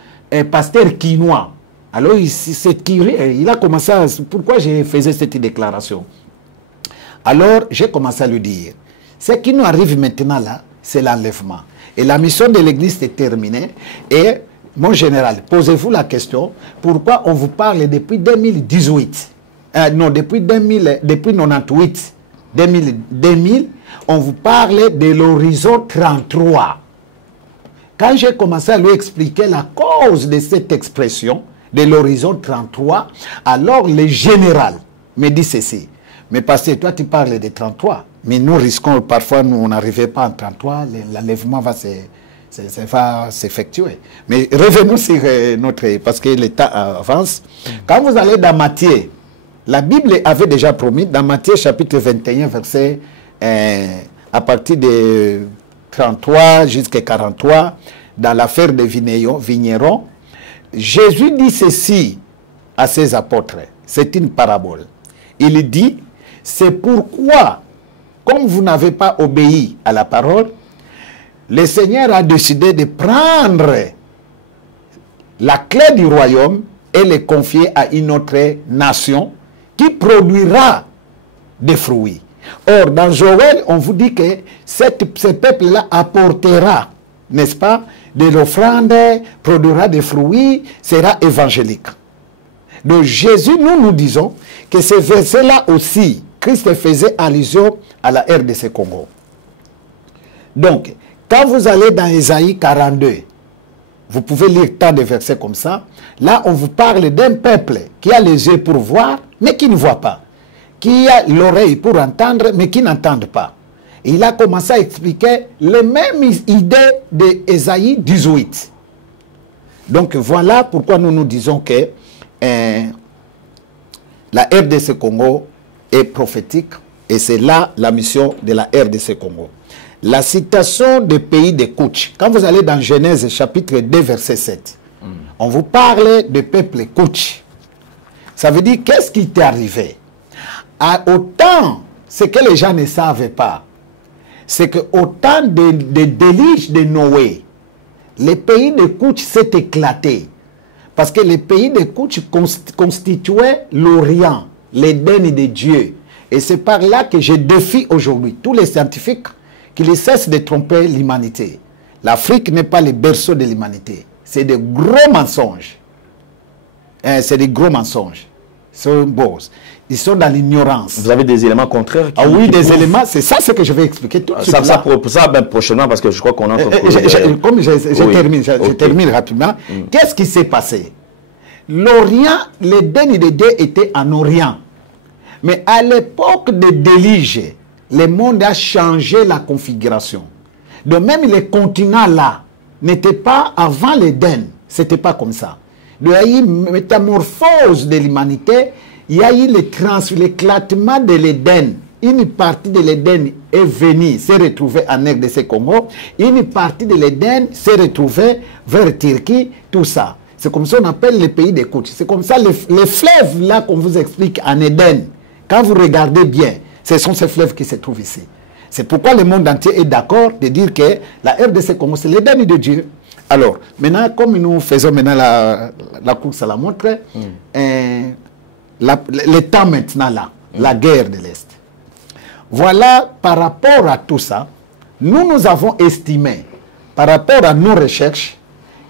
pasteur quinois. Alors, il a commencé à... Pourquoi je faisais cette déclaration? Alors, j'ai commencé à lui dire, ce qui nous arrive maintenant là, c'est l'enlèvement. Et la mission de l'église est terminée, et... Mon général, posez-vous la question, pourquoi on vous parle depuis 2018, non, depuis 98, 2000, on vous parle de l'horizon 33. Quand j'ai commencé à lui expliquer la cause de cette expression, de l'horizon 33, alors le général me dit ceci, mais parce que toi tu parles de 33, mais nous risquons, parfois nous on n'arrivait pas en 33, l'enlèvement va s'effectuer. Mais revenons sur notre... Parce que le temps avance. Quand vous allez dans Matthieu, la Bible avait déjà promis, dans Matthieu chapitre 21, verset à partir de 33 jusqu'à 43, dans l'affaire des vignerons, Jésus dit ceci à ses apôtres. C'est une parabole. Il dit, c'est pourquoi, comme vous n'avez pas obéi à la parole, le Seigneur a décidé de prendre la clé du royaume et le confier à une autre nation qui produira des fruits. Or, dans Joël, on vous dit que ce peuple-là apportera, n'est-ce pas, de l'offrande, produira des fruits, sera évangélique. Donc, Jésus, nous disons que ce verset-là aussi, Christ faisait allusion à la RDC Congo. Donc, quand vous allez dans Ésaïe 42, vous pouvez lire tant de versets comme ça. Là, on vous parle d'un peuple qui a les yeux pour voir, mais qui ne voit pas. Qui a l'oreille pour entendre, mais qui n'entend pas. Et il a commencé à expliquer les mêmes idées d'Ésaïe 18. Donc, voilà pourquoi nous disons que la RDC Congo est prophétique. Et c'est là la mission de la RDC Congo. La citation des pays de Kouch. Quand vous allez dans Genèse chapitre 2 verset 7, on vous parle de peuple Kouch. Ça veut dire qu'est-ce qui t'est arrivé? Autant, ce que les gens ne savent pas, c'est qu'au temps de déluge de Noé, le pays de Kouch s'est éclaté. Parce que le pays de Kouch constituait l'Orient, l'Éden de Dieu. Et c'est par là que je défie aujourd'hui tous les scientifiques qu'ils cessent de tromper l'humanité. L'Afrique n'est pas le berceau de l'humanité. C'est des gros mensonges. C'est des gros mensonges. Ils sont dans l'ignorance. Vous avez des éléments contraires Ah oui, des éléments, c'est ça ce que je vais expliquer tout de suite. Ça ben, prochainement, parce que je crois qu'on a... Comme je termine rapidement. Qu'est-ce qui s'est passé? L'Orient, l'Éden et l'Éden étaient en Orient. Mais à l'époque de Délige, le monde a changé la configuration. De même, les continents là n'étaient pas avant l'Éden. Ce n'était pas comme ça. Il y a eu une métamorphose de l'humanité. Il y a eu l'éclatement de l'Éden. Une partie de l'Éden est venue, s'est retrouvée en RDC Congo. Une partie de l'Éden s'est retrouvée vers Turquie, tout ça. C'est comme ça qu'on appelle les pays d'écoute. C'est comme ça, les fleuves là qu'on vous explique en Éden, quand vous regardez bien, ce sont ces fleuves qui se trouvent ici. C'est pourquoi le monde entier est d'accord de dire que la RDC Congo, c'est l'Éden de Dieu. Alors, maintenant, comme nous faisons maintenant la course à la montre, le temps maintenant là, la guerre de l'Est. Voilà, par rapport à tout ça, nous avons estimé, par rapport à nos recherches,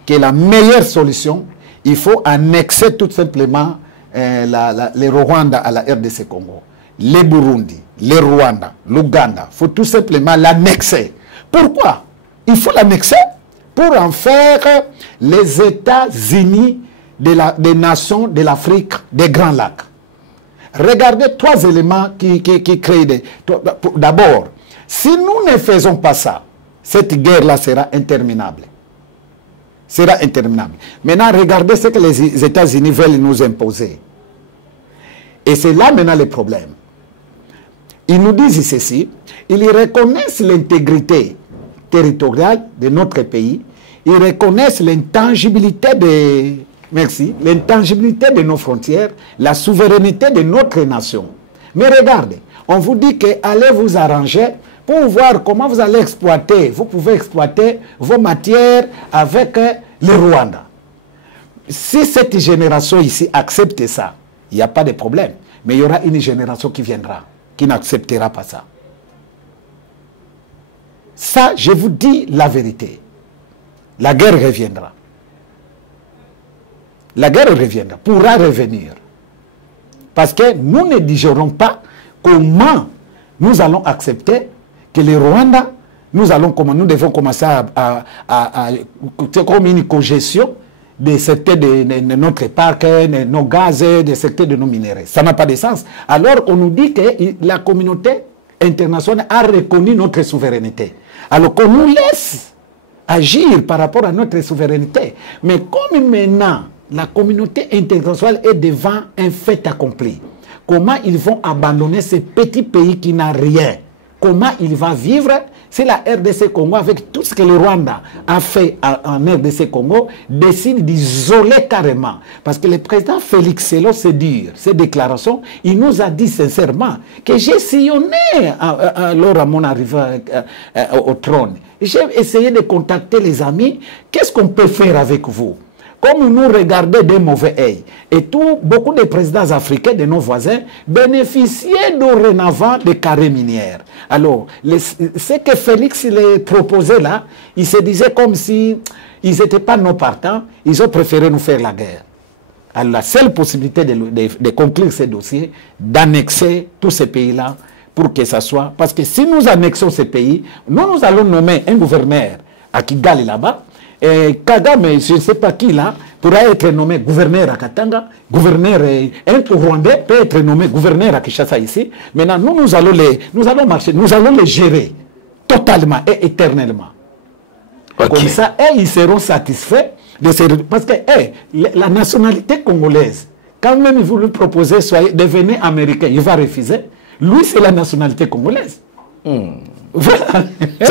que la meilleure solution, il faut annexer tout simplement le Rwanda à la RDC Congo, le Burundi, le Rwanda, l'Ouganda. Il faut tout simplement l'annexer. Pourquoi? Il faut l'annexer pour en faire les États-Unis des nations de l'Afrique des Grands Lacs. Regardez trois éléments qui créent des... D'abord, si nous ne faisons pas ça, cette guerre-là sera interminable. Sera interminable. Maintenant, regardez ce que les États-Unis veulent nous imposer. Et c'est là maintenant le problème. Ils nous disent ceci, ils reconnaissent l'intégrité territoriale de notre pays, ils reconnaissent l'intangibilité l'intangibilité de nos frontières, la souveraineté de notre nation. Mais regardez, on vous dit que allez vous arranger pour voir comment vous allez exploiter. Vous pouvez exploiter vos matières avec le Rwanda. Si cette génération ici accepte ça, il n'y a pas de problème. Mais il y aura une génération qui viendra, qui n'acceptera pas ça. Ça, je vous dis la vérité. La guerre reviendra. La guerre reviendra, pourra revenir. Parce que nous ne digérons pas comment nous allons accepter que le Rwanda, nous devons commencer comme une cogestion des secteurs de notre parc, de nos gaz, des secteurs de nos minéraux. Ça n'a pas de sens. Alors on nous dit que la communauté internationale a reconnu notre souveraineté. Alors qu'on nous laisse agir par rapport à notre souveraineté. Mais comme maintenant, la communauté internationale est devant un fait accompli, comment ils vont abandonner ces petits pays qui n'ont rien? Comment il va vivre si la RDC Congo, avec tout ce que le Rwanda a fait en RDC Congo, décide d'isoler carrément? Parce que le président Félix Selon s'est dit, ses déclarations, il nous a dit sincèrement que j'ai sillonné lors à mon arrivée au trône. J'ai essayé de contacter les amis. Qu'est-ce qu'on peut faire avec vous? Comme nous regardons d'un mauvais œil. Et beaucoup de présidents africains, de nos voisins, bénéficiaient dorénavant des carrés minières. Alors, ce que Félix proposait là, il se disait comme si ils n'étaient pas nos partants, ils ont préféré nous faire la guerre. Alors, la seule possibilité de conclure ces dossiers, d'annexer tous ces pays-là, pour que ça soit... Parce que si nous annexons ces pays, nous allons nommer un gouverneur à Kigali là-bas, et Kagame, je ne sais pas qui là, pourra être nommé gouverneur à Katanga, gouverneur, un Rwandais peut être nommé gouverneur à Kinshasa ici. Maintenant, nous allons marcher, nous allons les gérer totalement et éternellement. Okay. Comme ça, ils seront satisfaits de ces... Parce que la nationalité congolaise, quand même vous lui proposez, devenez américain, il va refuser. Lui, c'est la nationalité congolaise. Voilà.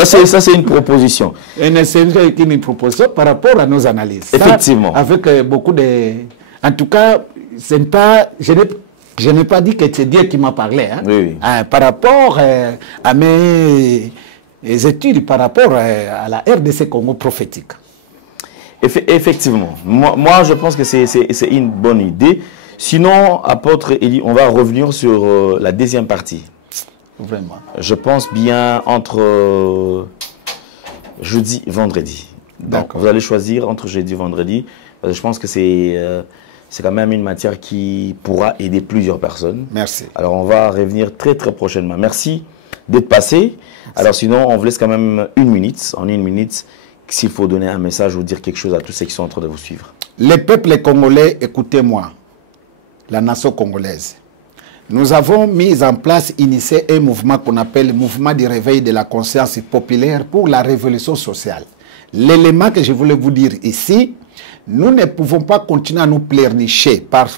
Ça, c'est une proposition. C'est une proposition par rapport à nos analyses. Effectivement. Ça, avec beaucoup de... En tout cas, je n'ai pas dit que c'est Dieu qui m'a parlé. Hein. Oui. Par rapport à mes études, par rapport à la RDC Congo prophétique. Effectivement. Moi, je pense que c'est une bonne idée. Sinon, apôtre Eli, on va revenir sur la deuxième partie. Vraiment. Je pense bien entre jeudi et vendredi. Donc, vous allez choisir entre jeudi et vendredi. Parce que je pense que c'est quand même une matière qui pourra aider plusieurs personnes. Merci. Alors, on va revenir très, très prochainement. Merci d'être passé. Alors, sinon, on vous laisse quand même une minute. En une minute, s'il faut donner un message ou dire quelque chose à tous ceux qui sont en train de vous suivre. Les peuples congolais, écoutez-moi. La nation congolaise. Nous avons mis en place, initié un mouvement qu'on appelle le mouvement du réveil de la conscience populaire pour la révolution sociale. L'élément que je voulais vous dire ici, nous ne pouvons pas continuer à nous pleurnicher par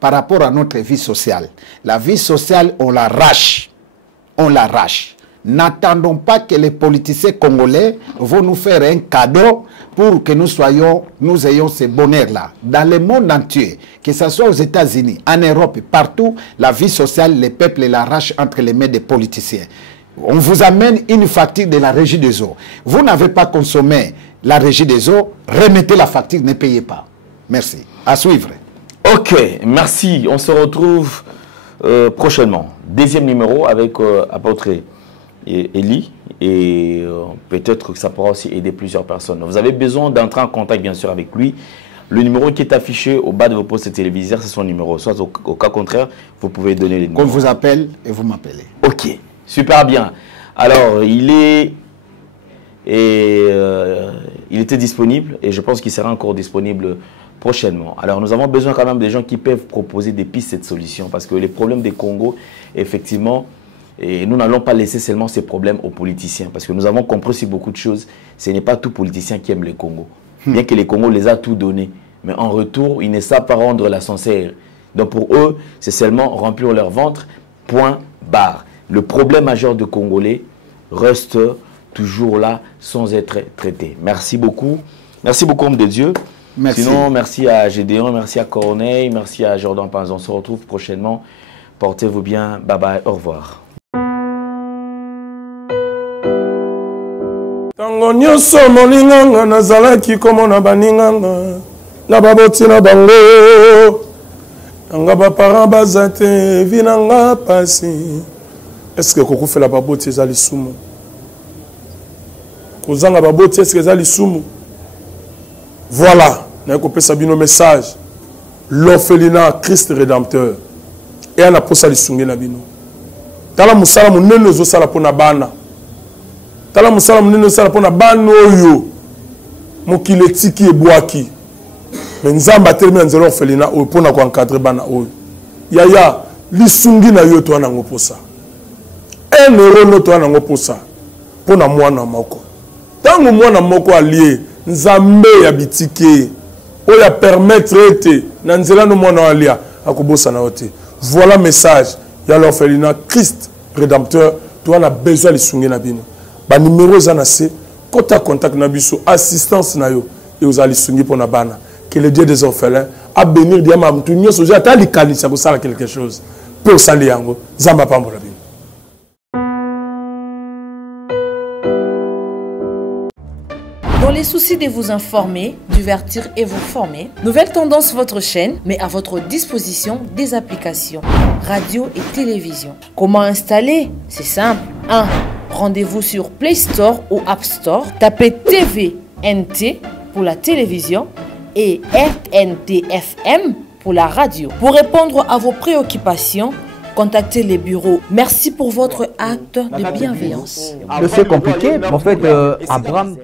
rapport à notre vie sociale. La vie sociale, on l'arrache. On l'arrache. N'attendons pas que les politiciens congolais vont nous faire un cadeau pour que nous ayons ce bonheur-là. Dans le monde entier, que ce soit aux États-Unis, en Europe, partout, la vie sociale, les peuples l'arrachent entre les mains des politiciens. On vous amène une facture de la régie des eaux. Vous n'avez pas consommé la régie des eaux, remettez la facture, ne payez pas. Merci. À suivre. Ok, merci. On se retrouve prochainement. Deuxième numéro avec apôtre Eli. Et peut-être que ça pourra aussi aider plusieurs personnes. Vous avez besoin d'entrer en contact, bien sûr, avec lui. Le numéro qui est affiché au bas de vos postes téléviseurs, c'est son numéro. Soit au cas contraire, vous pouvez donner les numéros. Qu'on vous appelle et vous m'appelez. Ok, super bien. Alors, il était disponible et je pense qu'il sera encore disponible prochainement. Alors, nous avons besoin quand même des gens qui peuvent proposer des pistes de solutions parce que les problèmes des Congo, effectivement, et nous n'allons pas laisser seulement ces problèmes aux politiciens parce que nous avons compris aussi beaucoup de choses. Ce n'est pas tout politicien qui aime le Congo. Bien que les Congos les a tout donné. Mais en retour, ils ne savent pas rendre la sincère. Donc pour eux, c'est seulement remplir leur ventre, point barre. Le problème majeur de Congolais reste toujours là sans être traité. Merci beaucoup. Merci beaucoup, homme de Dieu. Merci. Sinon, merci à Gédéon, merci à Corneille, merci à Jordan Panzon. On se retrouve prochainement. Portez-vous bien. Bye bye. Au revoir. Tango nyonso moninganga nazalaki komona baninganga na baboti na bango nanga baparent baza te vi nanga pasi eske kokufela baboti eza lisumu kozanga baboti eske eza lisumu voilà naye kopesa bino message l'orphelinat Christ rédempteur eya na posa lisungi na bino tala mosala monene ozosala mpona bana tala musala munene sala pona bano oyo mokili etiki ebwaki me nzambe atelemi na nzela orphelina oyo mpona koencadre bana oyo yaya lisungi na yo toya nango posa un euro no toya nango posa mpona mwana moko ntango mwana moko alie nzambe ya bitike oyo apermettre ete na nzela no mwana oyo alia akobosana yo te voilà message ya l'orphelinat Christ rédempteur toya na besoin lisungi na bino ba numéro eza na se kota contact na biso assistance na yo et aux alisungi pour na bana que le Dieu des orphelins a bénir diama mtu nyonso je ata likanisa ko sala quelque chose pour sali yango zamba pambola bino. Dans les soucis de vous informer, divertir et vous former, Nouvelle Tendance, votre chaîne, met à votre disposition des applications, radio et télévision. Comment installer? C'est simple. 1. Rendez-vous sur Play Store ou App Store. Tapez TVNT pour la télévision et RNTFM pour la radio. Pour répondre à vos préoccupations, contactez les bureaux. Merci pour votre acte de bienveillance. C'est compliqué. En fait, Abraham...